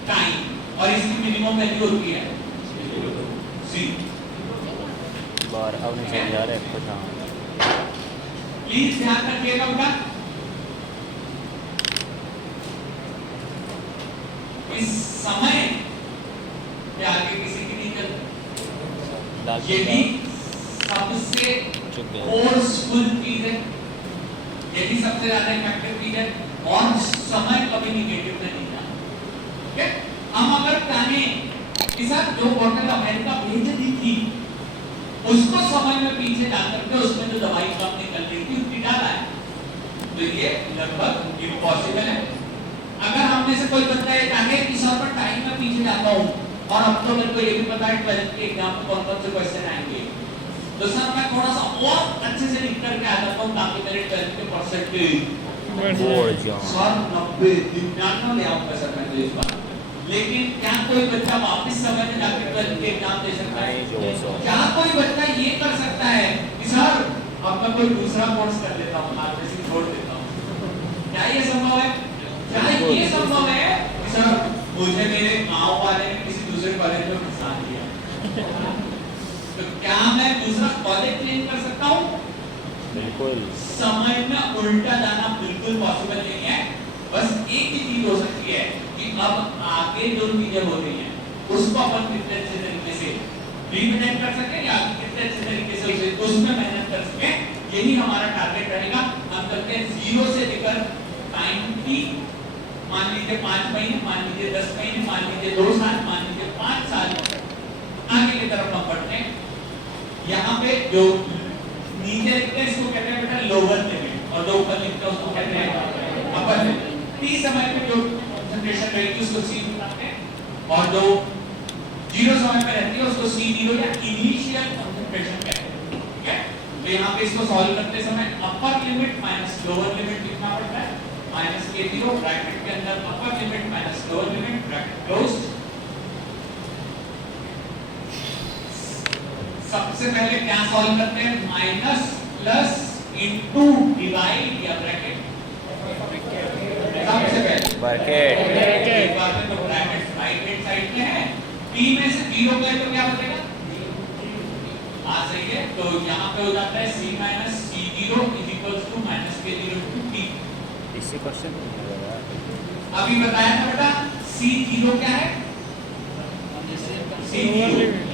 टाइम, और इसकी मिनिमम वैल्यू होती है 0। बार अब नहीं समझा रहे कुछ। हाँ प्लीज ध्यान रखिएगा बेटा, इस समय के आगे किसी की नहीं चलती, ये भी सबसे फोर्सफुल चीज है, ये भी सबसे ज्यादा इफेक्टिव चीज है, और समय कभी निगेटिव में नहीं जाता, ठीक है? हम अगर चाहें कि सर जो बॉटल अमेरिका भेज दी थी उसको समय में पीछे जाकर के उसमें जो दवाई कम निकल रही थी उसकी डाला है, तो ये लगभग इम्पॉसिबल है। अगर हम में से कोई बंदा ये चाहे कि सर मैं टाइम में पीछे जाता हूँ और अब तो मेरे को ये भी पता है 12th के एग्जाम में कौन कौन से क्वेश्चन आएंगे, तो सर मैं थोड़ा सा और अच्छे से लिख करके आ जाता हूँ ताकि मेरे 12th के परसेंटेज बोर्ड जाओ सर 90 99 ले आऊंगा सर मैं तो इस बार। लेकिन क्या कोई बच्चा वापस समय में जाके 12th के एग्जाम दे सकता है? क्या कोई बच्चा ये कर सकता है कि सर अब मैं कोई दूसरा कोर्स कर लेता हूँ, मार्केटिंग छोड़ देता हूँ? क्या ये संभव है? क्या ये संभव है कि सर मुझे मेरे गांव वाले ने किसी दूसरे कॉलेज में फंसा दिया, तो क्या मैं दूसरा कॉलेज चेंज कर सकता हूँ? बिल्कुल। समय में उल्टा जाना बिल्कुल पॉसिबल नहीं है। बस एक ही चीज हो सकती है कि अब आगे जो चीजें हो रही हैं उसको अपन कितने अच्छे तरीके से रिप्रेजेंट कर सके या कितने अच्छे तरीके से उसमें मेहनत कर सके, यही हमारा टारगेट रहेगा। हम करते हैं 0 से लेकर 90, मान लीजिए 5 महीने, मान लीजिए 10 महीने, मान लीजिए 2 साल, मान लीजिए 5 साल आगे की तरफ हम बढ़ते हैं। यहाँ पे जो नीचे लिखते हैं इसको कहते हैं बेटा लोअर लिमिट, और जो ऊपर लिखते हैं उसको कहते हैं अपर लिमिट। टी समय पे जो कंसंट्रेशन रहेगी उसको सी बताते हैं, और जो 0 समय पे रहती है उसको C0 या इनिशियल कंसंट्रेशन कहते हैं। ठीक है, तो यहाँ पे इसको सॉल्व करते समय upper limit minus lower limit लिखना पड़ता है। माइनस K0 ब्रैकेट के अंदर upper limit minus lower limit bracket closed. सबसे पहले क्या सॉल्व करते हैं? माइनस प्लस इनटू डिवाइड या ब्रैकेट। सबसे पहले ब्रैकेट, एक बार में तो ब्रैकेट राइट हैंड साइड में है, p में से 0 गए तो क्या बचेगा? हाँ सही है, तो यहाँ पे हो जाता है c माइनस C0 इज equals to minus K0 to t। इसी क्वेश्चन अभी बताया था बेटा C0 क्या है? C0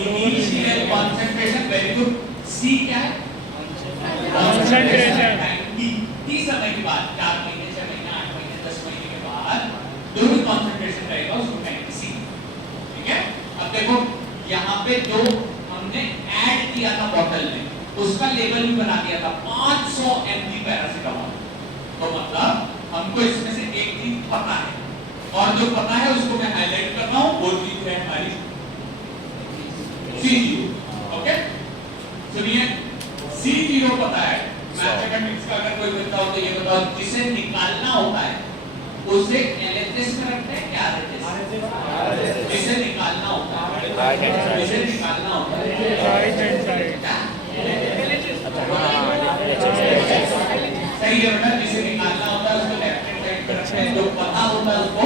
initial concentration, very good. C क्या है? कंसंट्रेशन। t समय के बाद 4 महीने, 6 महीने, 8 महीने, 10 महीने के बाद जो भी कंसंट्रेशन रहेगा उसको कहेंगे C। ठीक है, अब देखो यहाँ पे जो हमने ऐड किया था बॉटल में उसका लेवल भी बना दिया था 500 mg पैरासीटामोल। तो मतलब हमको इसमें से एक चीज पता है, और जो पता है उसको मैं हाईलाइट कर रहा हूँ, वो चीज है हमारी C0। ओके, सुनिए C0 पता है। मैथमेटिक्स का अगर कोई बच्चा हो तो ये बताओ, जिसे निकालना होता है उसे LHS में रखते हैं क्या RHS? जिसे निकालना होता है, जिसे निकालना होता है राइट हैंड साइड। सही है बेटा, जिसे निकालना होता है उसको लेफ्ट हैंड साइड पे रखते हैं, जो पता होता है उसको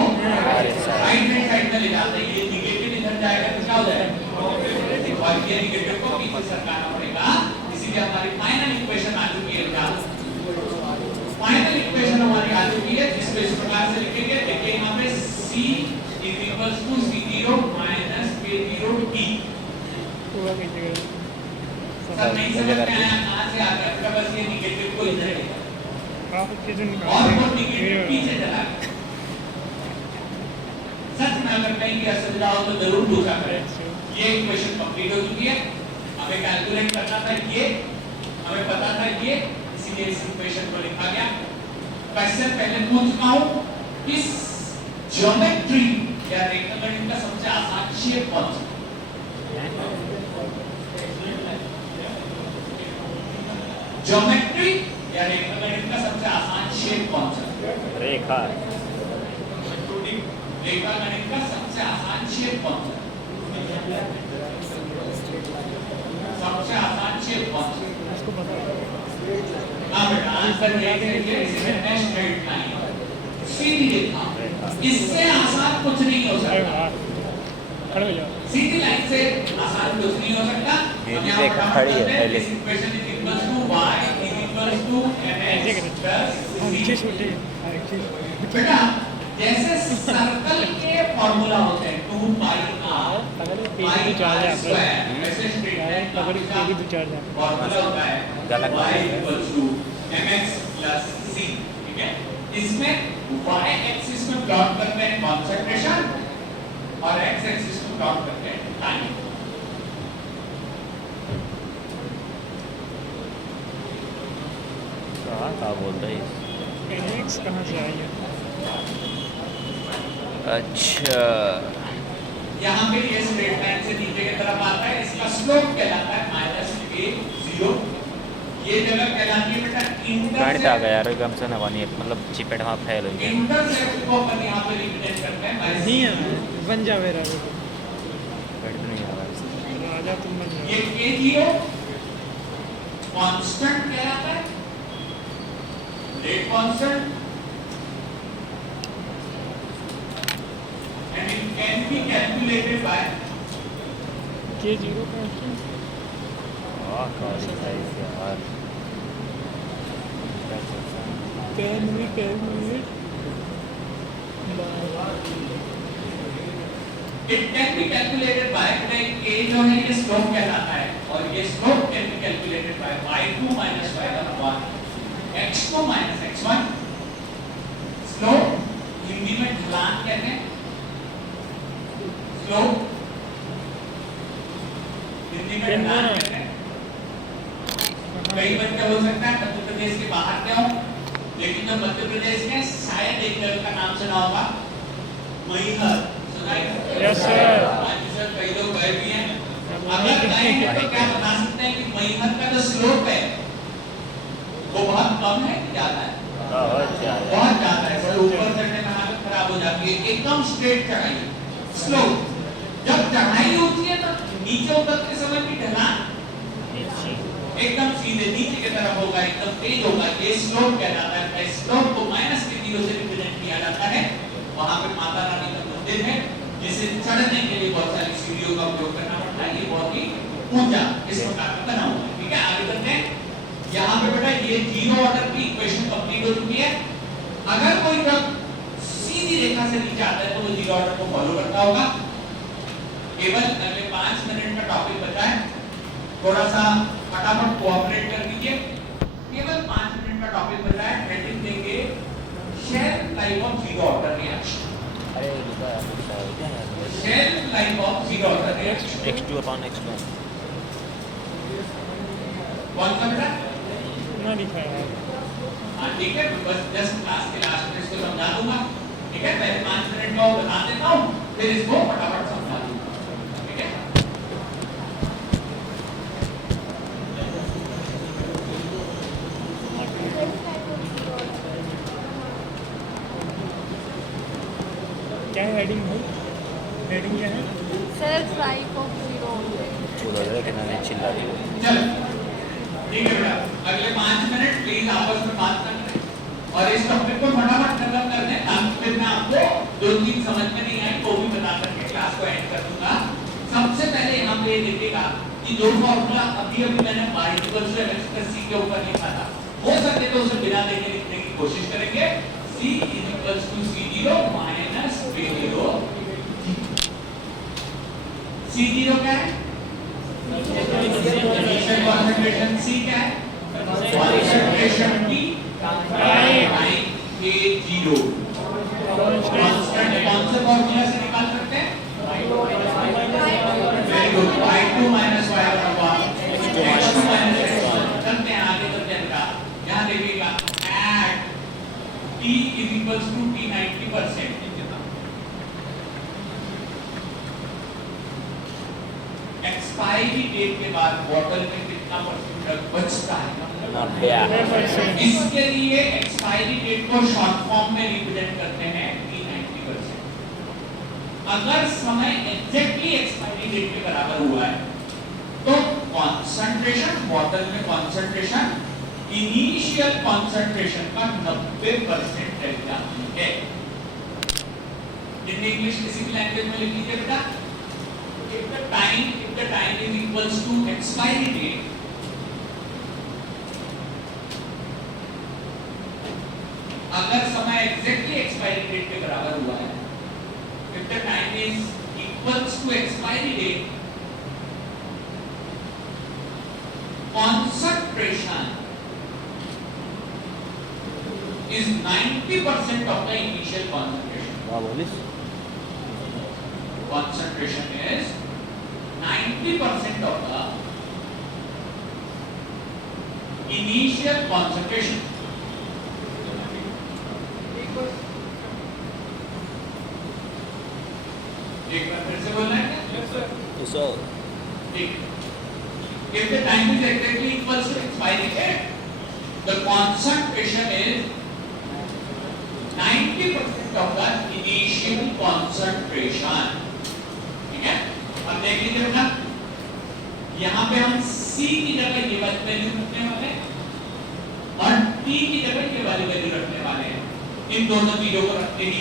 राइट हैंड साइड में ले जाते हैं। ये नेगेटिव इधर जाएगा तो क्या हो जाएगा? और ये नेगेटिव को पीछे सरकाना पड़ेगा। इसीलिए हमारी फाइनल इक्वेशन आ चुकी है बेटा। फाइनल इक्वेशन हमारी आ चुकी है, जिसको इस प्रकार से लिखेंगे। देखिए यहाँ पे C is equals to C0 minus K0 t। पूरा कीजिएगा। सब नहीं समझ में आया कहाँ से आ गया बेटा? बस ये नेगेटिव को इधर लेगा आप किसी और वो नेगेटिव पीछे चला गया। सच में अगर कहीं भी असुविधा हो तो जरूर पूछा करें। ये इक्वेशन कंप्लीट हो चुकी है, हमें कैलकुलेट करना था ये, हमें पता था ये, इसीलिए इस इक्वेशन को लिखा गया। क्वेश्चन पहले पूछ चुका हूं, इस ज्योमेट्री या रेखागणित का सबसे आसान शेप कौन सा? ज्योमेट्री या रेखागणित का सबसे आसान शेप कौन सा? रेखा। रेखागणित का सबसे आसान शेप कौन सा? सबसे आसान शेप कौन सा? उसको पता है। हाँ बेटा, आंसर ये है स्ट्रेट लाइन, सीधी रेखा। इससे आसान कुछ नहीं हो अरे सकता। वाह, खड़े हो जाओ। सीधी लाइन से आसान कुछ नहीं हो सकता। ये रेखा खड़ी है पहले। This equation is equals to y is equals to mx plus c। बेटा जैसे सर्कल के फॉर्मूला होते हैं 2 पाई r पाई r स्क्वायर, वैसे स्ट्रेट लाइन का फॉर्मूला होता है y equals to mx plus c। ठीक है, इसमें y एक्सिस में प्लॉट करते हैं कंसंट्रेशन और x एक्सिस में प्लॉट करते हैं टाइम। कहाँ बोल रहे हैं? एलेक्स कहाँ से आई है? अच्छा, यहाँ पे ये स्ट्रेट लाइन से नीचे की तरफ आता है, इसका स्लोप कहलाता है माइनस ए जीरो ये जगह कहलाती है बेटा गणित आ इंटरसेप्ट। गया यार एकदम से नवानी मतलब चिपेट वहाँ फैल हुई है इंटरसेप्ट को अपन यहाँ पे रिप्रेजेंट करते हैं by नहीं C। है बन जा मेरा वो गणित नहीं आ रहा है राजा तुम बन ये जाओ के जीरो कांस्टेंट कहलाता है, rate constant, and it can be calculated by के जीरो कांस्टेंट यार 10 minute it can be calculated by a जो है ये स्लोप कहलाता है और ये slope can be calculated by y2 minus y1 upon x2 minus x1। Slope Hindi में ढलान कहते हैं, स्लोप हिंदी में ढलान कहते हैं। कई बच्चे हो सकता है मध्य प्रदेश के बाहर के हो, लेकिन जो मध्य प्रदेश के शायद एक जगह का नाम सुना होगा, मैहर, सुना है? यस सर आज सर कई लोग गए भी हैं। अगर गए हैं तो क्या बता सकते हैं कि मैहर का जो स्लोप है वो बहुत कम है कि ज्यादा है? बहुत ज़्यादा बहुत ज्यादा है। सर ऊपर चढ़ने में हालत खराब हो जाती है, एकदम स्ट्रेट चढ़ाई, स्लोप। जब चढ़ाई होती है तो नीचे उतरते समय की ढलान एकदम सीधे नीचे की तरफ होगा, एकदम तेज होगा, ये स्लोप कहलाता है। स्लोप को माइनस के जीरो से रिप्रेजेंट किया जाता है। वहां पे माता रानी का मंदिर है जिसे चढ़ने के लिए बहुत सारी सीढ़ियों का उपयोग करना पड़ता है। ये बहुत ही ऊंचा इस प्रकार का बना हुआ है। ठीक है, आगे बढ़ते हैं। यहाँ पे बेटा ये जीरो ऑर्डर की इक्वेशन कंप्लीट हो चुकी है। अगर कोई जब सीधी रेखा से नीचे आता है तो वो जीरो ऑर्डर को फॉलो करता होगा। केवल अगले 5 मिनट का टॉपिक बचा है, थोड़ा सा फटाफट कोऑपरेट कर दीजिए। केवल 5 मिनट का टॉपिक बचा है। हेडिंग देंगे shelf life of zero order reaction. अरे क्या है shelf life of zero order reaction x2 upon x1 कौन सा बेटा? ना लिखा है हाँ ठीक है, बस जस्ट क्लास के लास्ट में इसको समझा दूंगा। ठीक है, पहले 5 मिनट का बता देता हूँ, फिर इसको फटाफट समझा दूंगा। ठीक है, क्या है हेडिंग भाई हेडिंग क्या है सेल्फ लाइफ ऑफ जीरो बोला था कि मैंने चिल्ला दी चलो ठीक है बेटा, अगले 5 मिनट प्लीज आपस में बात कर लें और इस टॉपिक को फटाफट खत्म कर दें, ताकि फिर मैं आपको जो चीज समझ में नहीं आई वो भी बता करके क्लास को एंड कर दूंगा। सबसे पहले यहाँ पे देखिएगा कि जो फॉर्मूला अभी मैंने पार्टिकल्स से वेक्टर c के ऊपर लिखा था, हो सके तो उसे बिना देखे लिखने की कोशिश करेंगे। c c0 minus b0। c0 क्या है? इनिशियल कंसंट्रेशन c क्या है? Concentration t time k0। Constant कौन से फॉर्मूला से निकाल सकते हैं? Very good, y2 minus y1 upon x2 minus x1। चलते हैं आगे, चलते हैं बेटा। यहाँ देखिएगा at t is equals to t 90%। Expiry date के बाद बॉटल में कितना परसेंट ड्रग बचता है? 90%। इसके लिए एक्सपायरी डेट को शॉर्ट फॉर्म में रिप्रेजेंट करते हैं t 90%। अगर समय एग्जैक्टली एक्सपायरी डेट के बराबर हुआ है तो कंसंट्रेशन, बॉटल में कंसंट्रेशन इनिशियल कंसंट्रेशन का 90% रह जाती है। इन इंग्लिश किसी भी लैंग्वेज में लिख लीजिए बेटा। if the time is equals to expiry date, अगर समय एग्जैक्टली एक्सपायरी डेट के बराबर हुआ है, if the time is equals to expiry date, concentration is 90% of the initial concentration. क्या बोलिस Concentration is 90% of the initial concentration. एक बार फिर से बोलना है क्या? सो ठीक। if the time is exactly equals to expiry date, the concentration is 90% of the initial concentration. ठीक है? अब देख लीजिए बेटा, यहाँ पे हम C की जगह ये वाली वैल्यू रखने वाले हैं और T की जगह ये वाली वैल्यू रखने वाले हैं। इन दोनों चीजों को रखते ही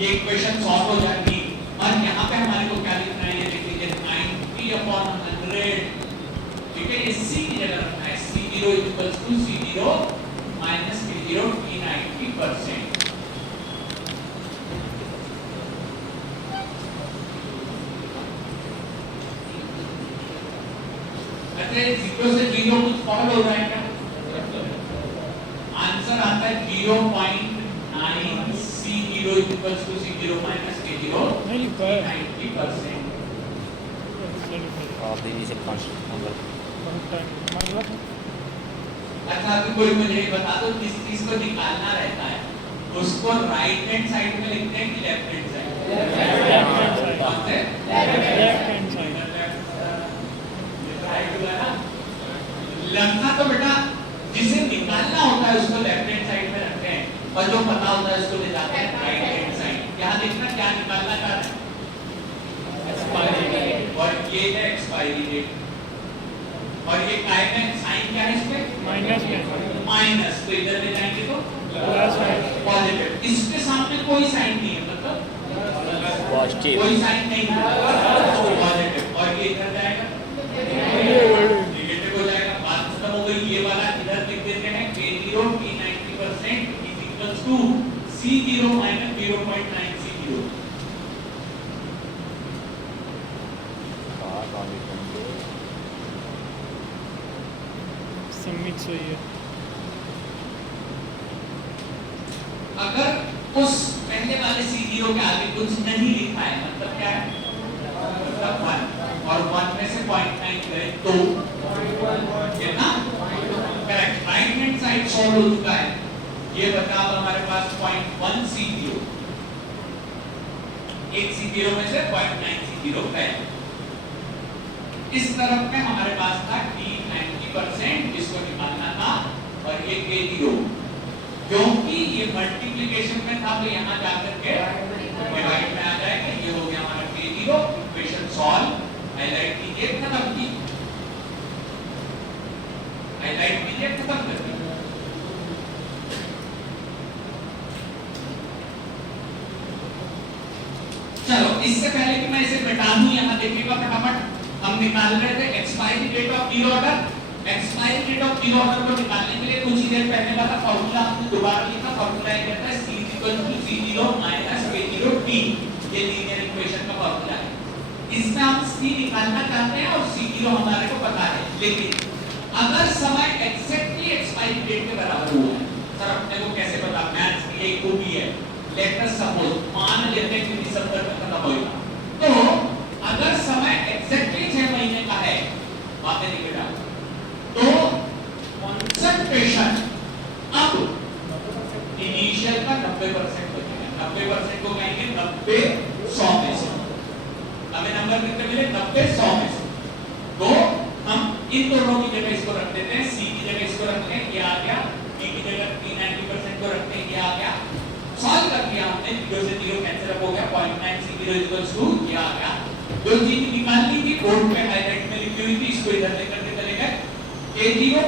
ये इक्वेशन सॉल्व हो जाएगी और यहाँ पे हमारे को क्या लिखना है, ये लिख लीजिए 90/100। ठीक है, ये C की जगह रखना है, C0 equals to C0 minus T0 T 90%। अच्छा, 0 से 0 कुछ फॉल हो रहा है क्या? आंसर आता है 0.9 C0 equals to C0 minus K0 नहीं लिखा है 90%। of the initial constant number. बहुत टाइम मतलब अच्छा, अभी कोई मुझे ये बता दो, किस चीज को निकालना रहता है, उसको राइट हैंड साइड में लिखते हैं कि left hand side? Left hand side कौन से? लेफ्ट हैंड साइड राइट हुआ ना? लगना तो बेटा जिसे निकालना होता है उसको लेफ्ट हैंड साइड में रखते हैं और जो पता होता है उसको ले जाते हैं राइट हैंड साइड। यहाँ देखना क्या निकालना चाह रहे हैं, एक्सपायरी डेट, और ये है एक्सपायरी डेट, और ये काय में साइन क्या है इसमें? माइनस में माइनस, तो इधर ले जाएंगे तो प्लस में पॉजिटिव। इसके सामने कोई साइन नहीं है, मतलब Positive. कोई साइन नहीं है, पॉजिटिव, और ये इधर जाएगा नेगेटिव हो जाएगा। बात खत्म हो गई। ये वाला इधर लिख देते हैं K0 T 90% is equals to C0 minus 0.9 C0। Submit हुई है। अगर उस पहले वाले C0 के आगे कुछ नहीं लिखा है, मतलब क्या है, मतलब 1, और 1 में से 0.9 करें तो ये ना correct, right hand side solve हो चुका है। ये बचा अब हमारे पास 0.1 C0, एक C0 में से 0.9 C0 है। इस तरफ में हमारे पास था T 90% जिसको निकालना था, और ये K0 क्योंकि ये मल्टीप्लिकेशन में था तो यहाँ जाकर के डिवाइड में आ जाएगा। ये हो गया हमारा K0, इक्वेशन सॉल्व। हाईलाइट कीजिए, खत्म कीजिए, हाईलाइट कीजिए, खत्म कर दीजिए। चलो, इससे पहले कि मैं इसे मिटा दूं, यहाँ देखिएगा फटाफट, हम निकाल रहे थे expiry date of year order. Expiry date of year order को निकालने के लिए कुछ ही देर पहले वाला फार्मूला हमने दोबारा लिखा। फार्मूला ये कहता है C equals to C0 minus K0 T। ये लीनियर इक्वेशन का फार्मूला है। इसमें हम C निकालना चाहते हैं और C0 हमारे को पता है, लेकिन अगर समय एग्जैक्टली एक्सपायरी डेट के बराबर हुआ है, सर अपने को कैसे पता? मैथ्स की एक खूबी है। लेट अस सपोज, मान लेते हैं कि दिसंबर में खत्म होगा, तो अगर समय एग्जैक्टली 6 महीने का है, बातें नहीं बेटा, तो कंसंट्रेशन अब इनिशियल का 90% बचेगा। 90% को कहेंगे 90 100 में से। हमें नंबर कितने मिले? 90 100 में से। तो हम इन दोनों की जगह इसको रख देते हैं, C की जगह इसको रखते हैं, ये आ गया, T की जगह T 90% को रखते हैं, ये आ गया। सॉल्व कर दिया हमने, 0 से 0 कैंसिल हो गया, 0.9 C0 इक्वल्स टू ये आ गया। जो चीज निकालनी थी बोर्ड पे हाईलाइट में लिखी हुई थी, इसको इधर लेकर के चले गए। K0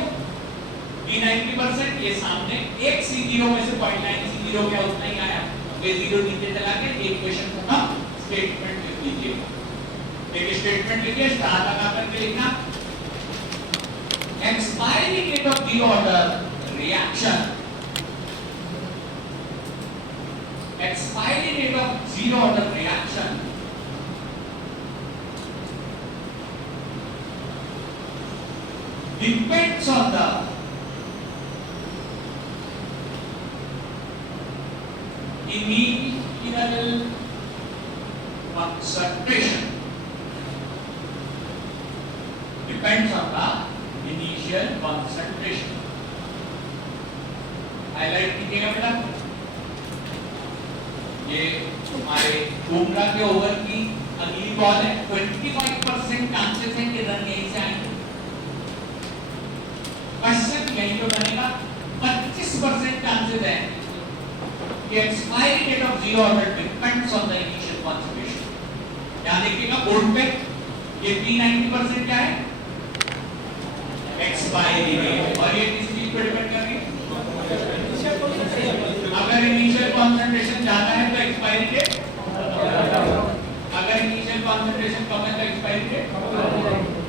T 90%, ये सामने एक C0 में से 0.9 C0 क्या उतना ही आया, K0 नीचे चला के इक्वेशन खत्म। स्टेटमेंट लिख लीजिए, एक स्टेटमेंट लिखिए, स्टार लगा करके लिखना expiry date of year order reaction. Expiry date of zero order reaction depends on the initial concentration. Depends on the initial concentration. Highlight कीजिएगा बेटा। ये हमारे बुमराह के ओवर की अगली बॉल है। 25% चांसेस है कि रन यहीं से आएंगे, सिनेरियो बनेगा 25% चांसेस है कि expiry date of zero order depends on the initial concentration. यहां देखिएगा बोर्ड पे ये P90% क्या है, एक्सपायरी डेट, और ये किस चीज पर डिपेंड कर रही है, अगर इनिशियल कॉन्सेंट्रेशन ज्यादा है तो एक्सपायरी डेट, अगर इनिशियल कॉन्सेंट्रेशन कम है तो एक्सपायरी डेट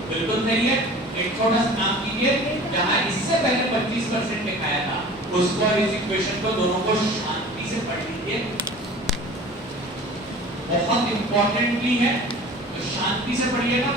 बिल्कुल सही है। एक छोटा सा काम कीजिए, जहां इससे पहले 25% दिखाया था उसको और इस इक्वेशन को दोनों को शांति से पढ़ लीजिए, बहुत इंपॉर्टेंटली है तो शांति से पढ़िएगा।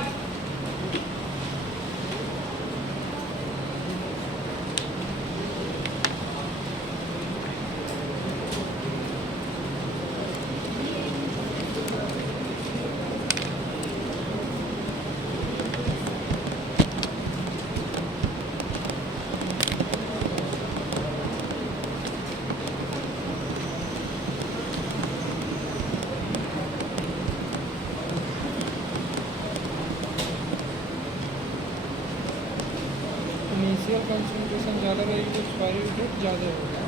इनिशियल कंसंट्रेशन ज़्यादा रहेगी तो एक्सपायरी डेट ज़्यादा होगा।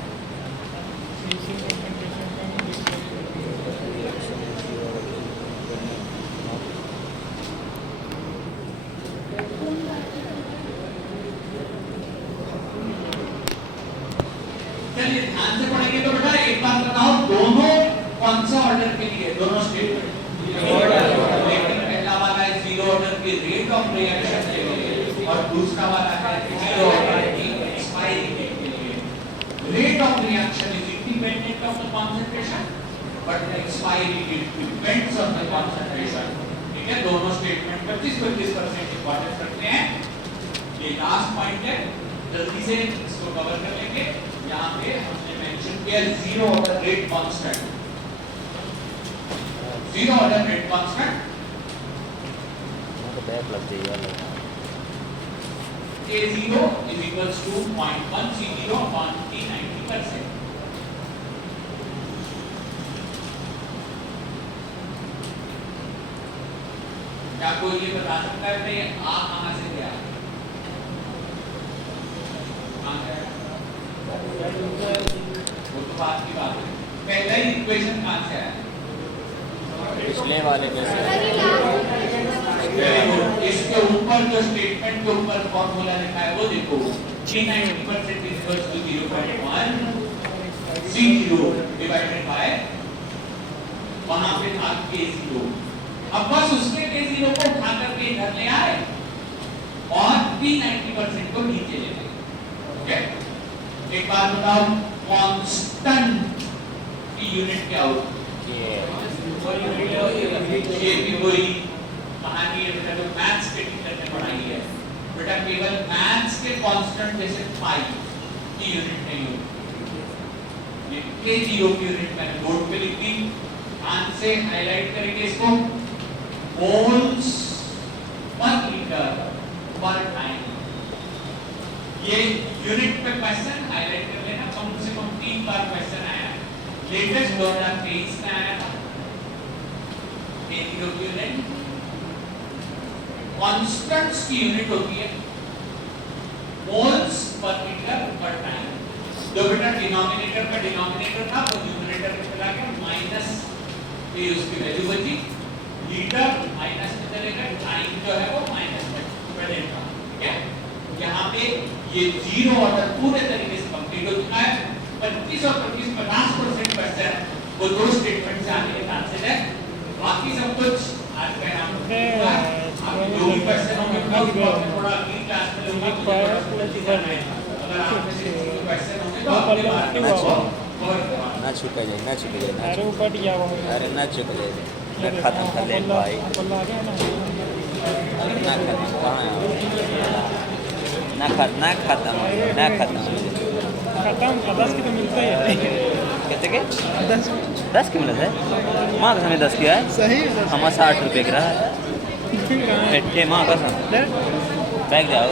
इनिशियल कंसंट्रेशन कम है तो एक्सपायरी चलिए ध्यान से पढ़ेंगे तो बेटा एक बात बताओ, दोनों कौन सा ऑर्डर के लिए, दोनों स्टेटमेंट, लेकिन पहला वाला है जीरो ऑर्डर की रेट ऑफ रिएक्शन के लिए और दूसरा वाला है जीरो ऑर्डर की एक्सपायरी डेट के लिए। Rate of reaction is independent of the concentration but the expiry date depends on the concentration. ठीक है, दोनों स्टेटमेंट 25-25% इंपॉर्टेंस रखते हैं। ये लास्ट पॉइंट है, जल्दी से इसको कवर कर लेंगे। यहाँ पे हमने मेंशन किया zero order rate constant, zero order rate constant तो बैक लग गई यार। A0 is equals to 0.1 C0 upon T90%। क्या कोई ये बता सकता है कि आ कहां से गया, कहां से आया? वो तो बात की बात है, पहला ही इक्वेशन कहां से आया? पिछले वाले में से इसके ऊपर जो स्टेटमेंट के ऊपर फॉर्मूला लिखा है वो देखो, G90% equals to 0.1 C0 divided by वहां पे था K0। अब बस उसके K0 को उठा करके इधर ले आए और P90% को नीचे ले गए। ओके, एक बात बताओ, कांस्टेंट की यूनिट क्या होती है? ये भी कोई कहानी है बेटा, जो मैथ्स के टीचर ने पढ़ाई है बेटा, केवल मैथ्स के कांस्टेंट जैसे पाई की यूनिट नहीं होती। ये K0 की यूनिट मैंने बोर्ड पे लिख दी, ध्यान से हाईलाइट करेंगे इसको, मोल्स पर लीटर पर टाइम। ये यूनिट पे क्वेश्चन हाईलाइट कर लेना, कम से कम 3 बार क्वेश्चन आया, लेटेस्ट 2023 में आया था। K0 की यूनिट कांस्टेंट्स की यूनिट होती है मोल्स पर लीटर पर टाइम। जो बेटा डिनोमिनेटर में डिनोमिनेटर था वो न्यूमरेटर में चला गया, माइनस ये उसकी वैल्यू बची, लीटर माइनस में चलेगा, टाइम जो है वो माइनस में बढ़ेगा। ठीक है, यहाँ पे ये जीरो ऑर्डर पूरे तरीके से कंप्लीट हो चुका है। 25 और 25 50% क्वेश्चन वो दो स्टेटमेंट से आने के चांसेस है, बाकी सब कुछ आज का नाम जो भी क्वेश्चन होंगे थोड़ा अगली क्लास में लूंगा, अगर आप में से क्वेश्चन होंगे तो अगली बार ना छुपा जाए, ना छुपा जाए, ना अरे वो कट गया वो। अरे ना छुप जाए, ना खत्म कर ले भाई, पल्ला आ गया ना। अरे ना खत्म कहाँ है, ना खत्म, ना खत्म, ना खत्म, खत्म 10 की तो मिलता ही है। कितने के 10 की मिलता है? माँ कसम 10 की है, सही हमारा 60 रुपये की रहा है। एट्टे माँ कसम बैग जाओ।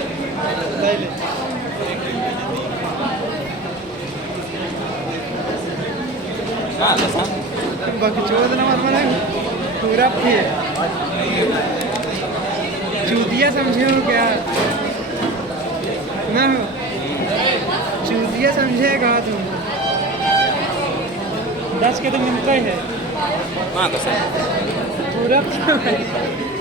हाँ कसम बकचोद ना मत पूरा फिर चूतिया समझे हो क्या ना हो। ये समझेगा तुम 10 के तो मिलता ही है हाँ कसम पूरा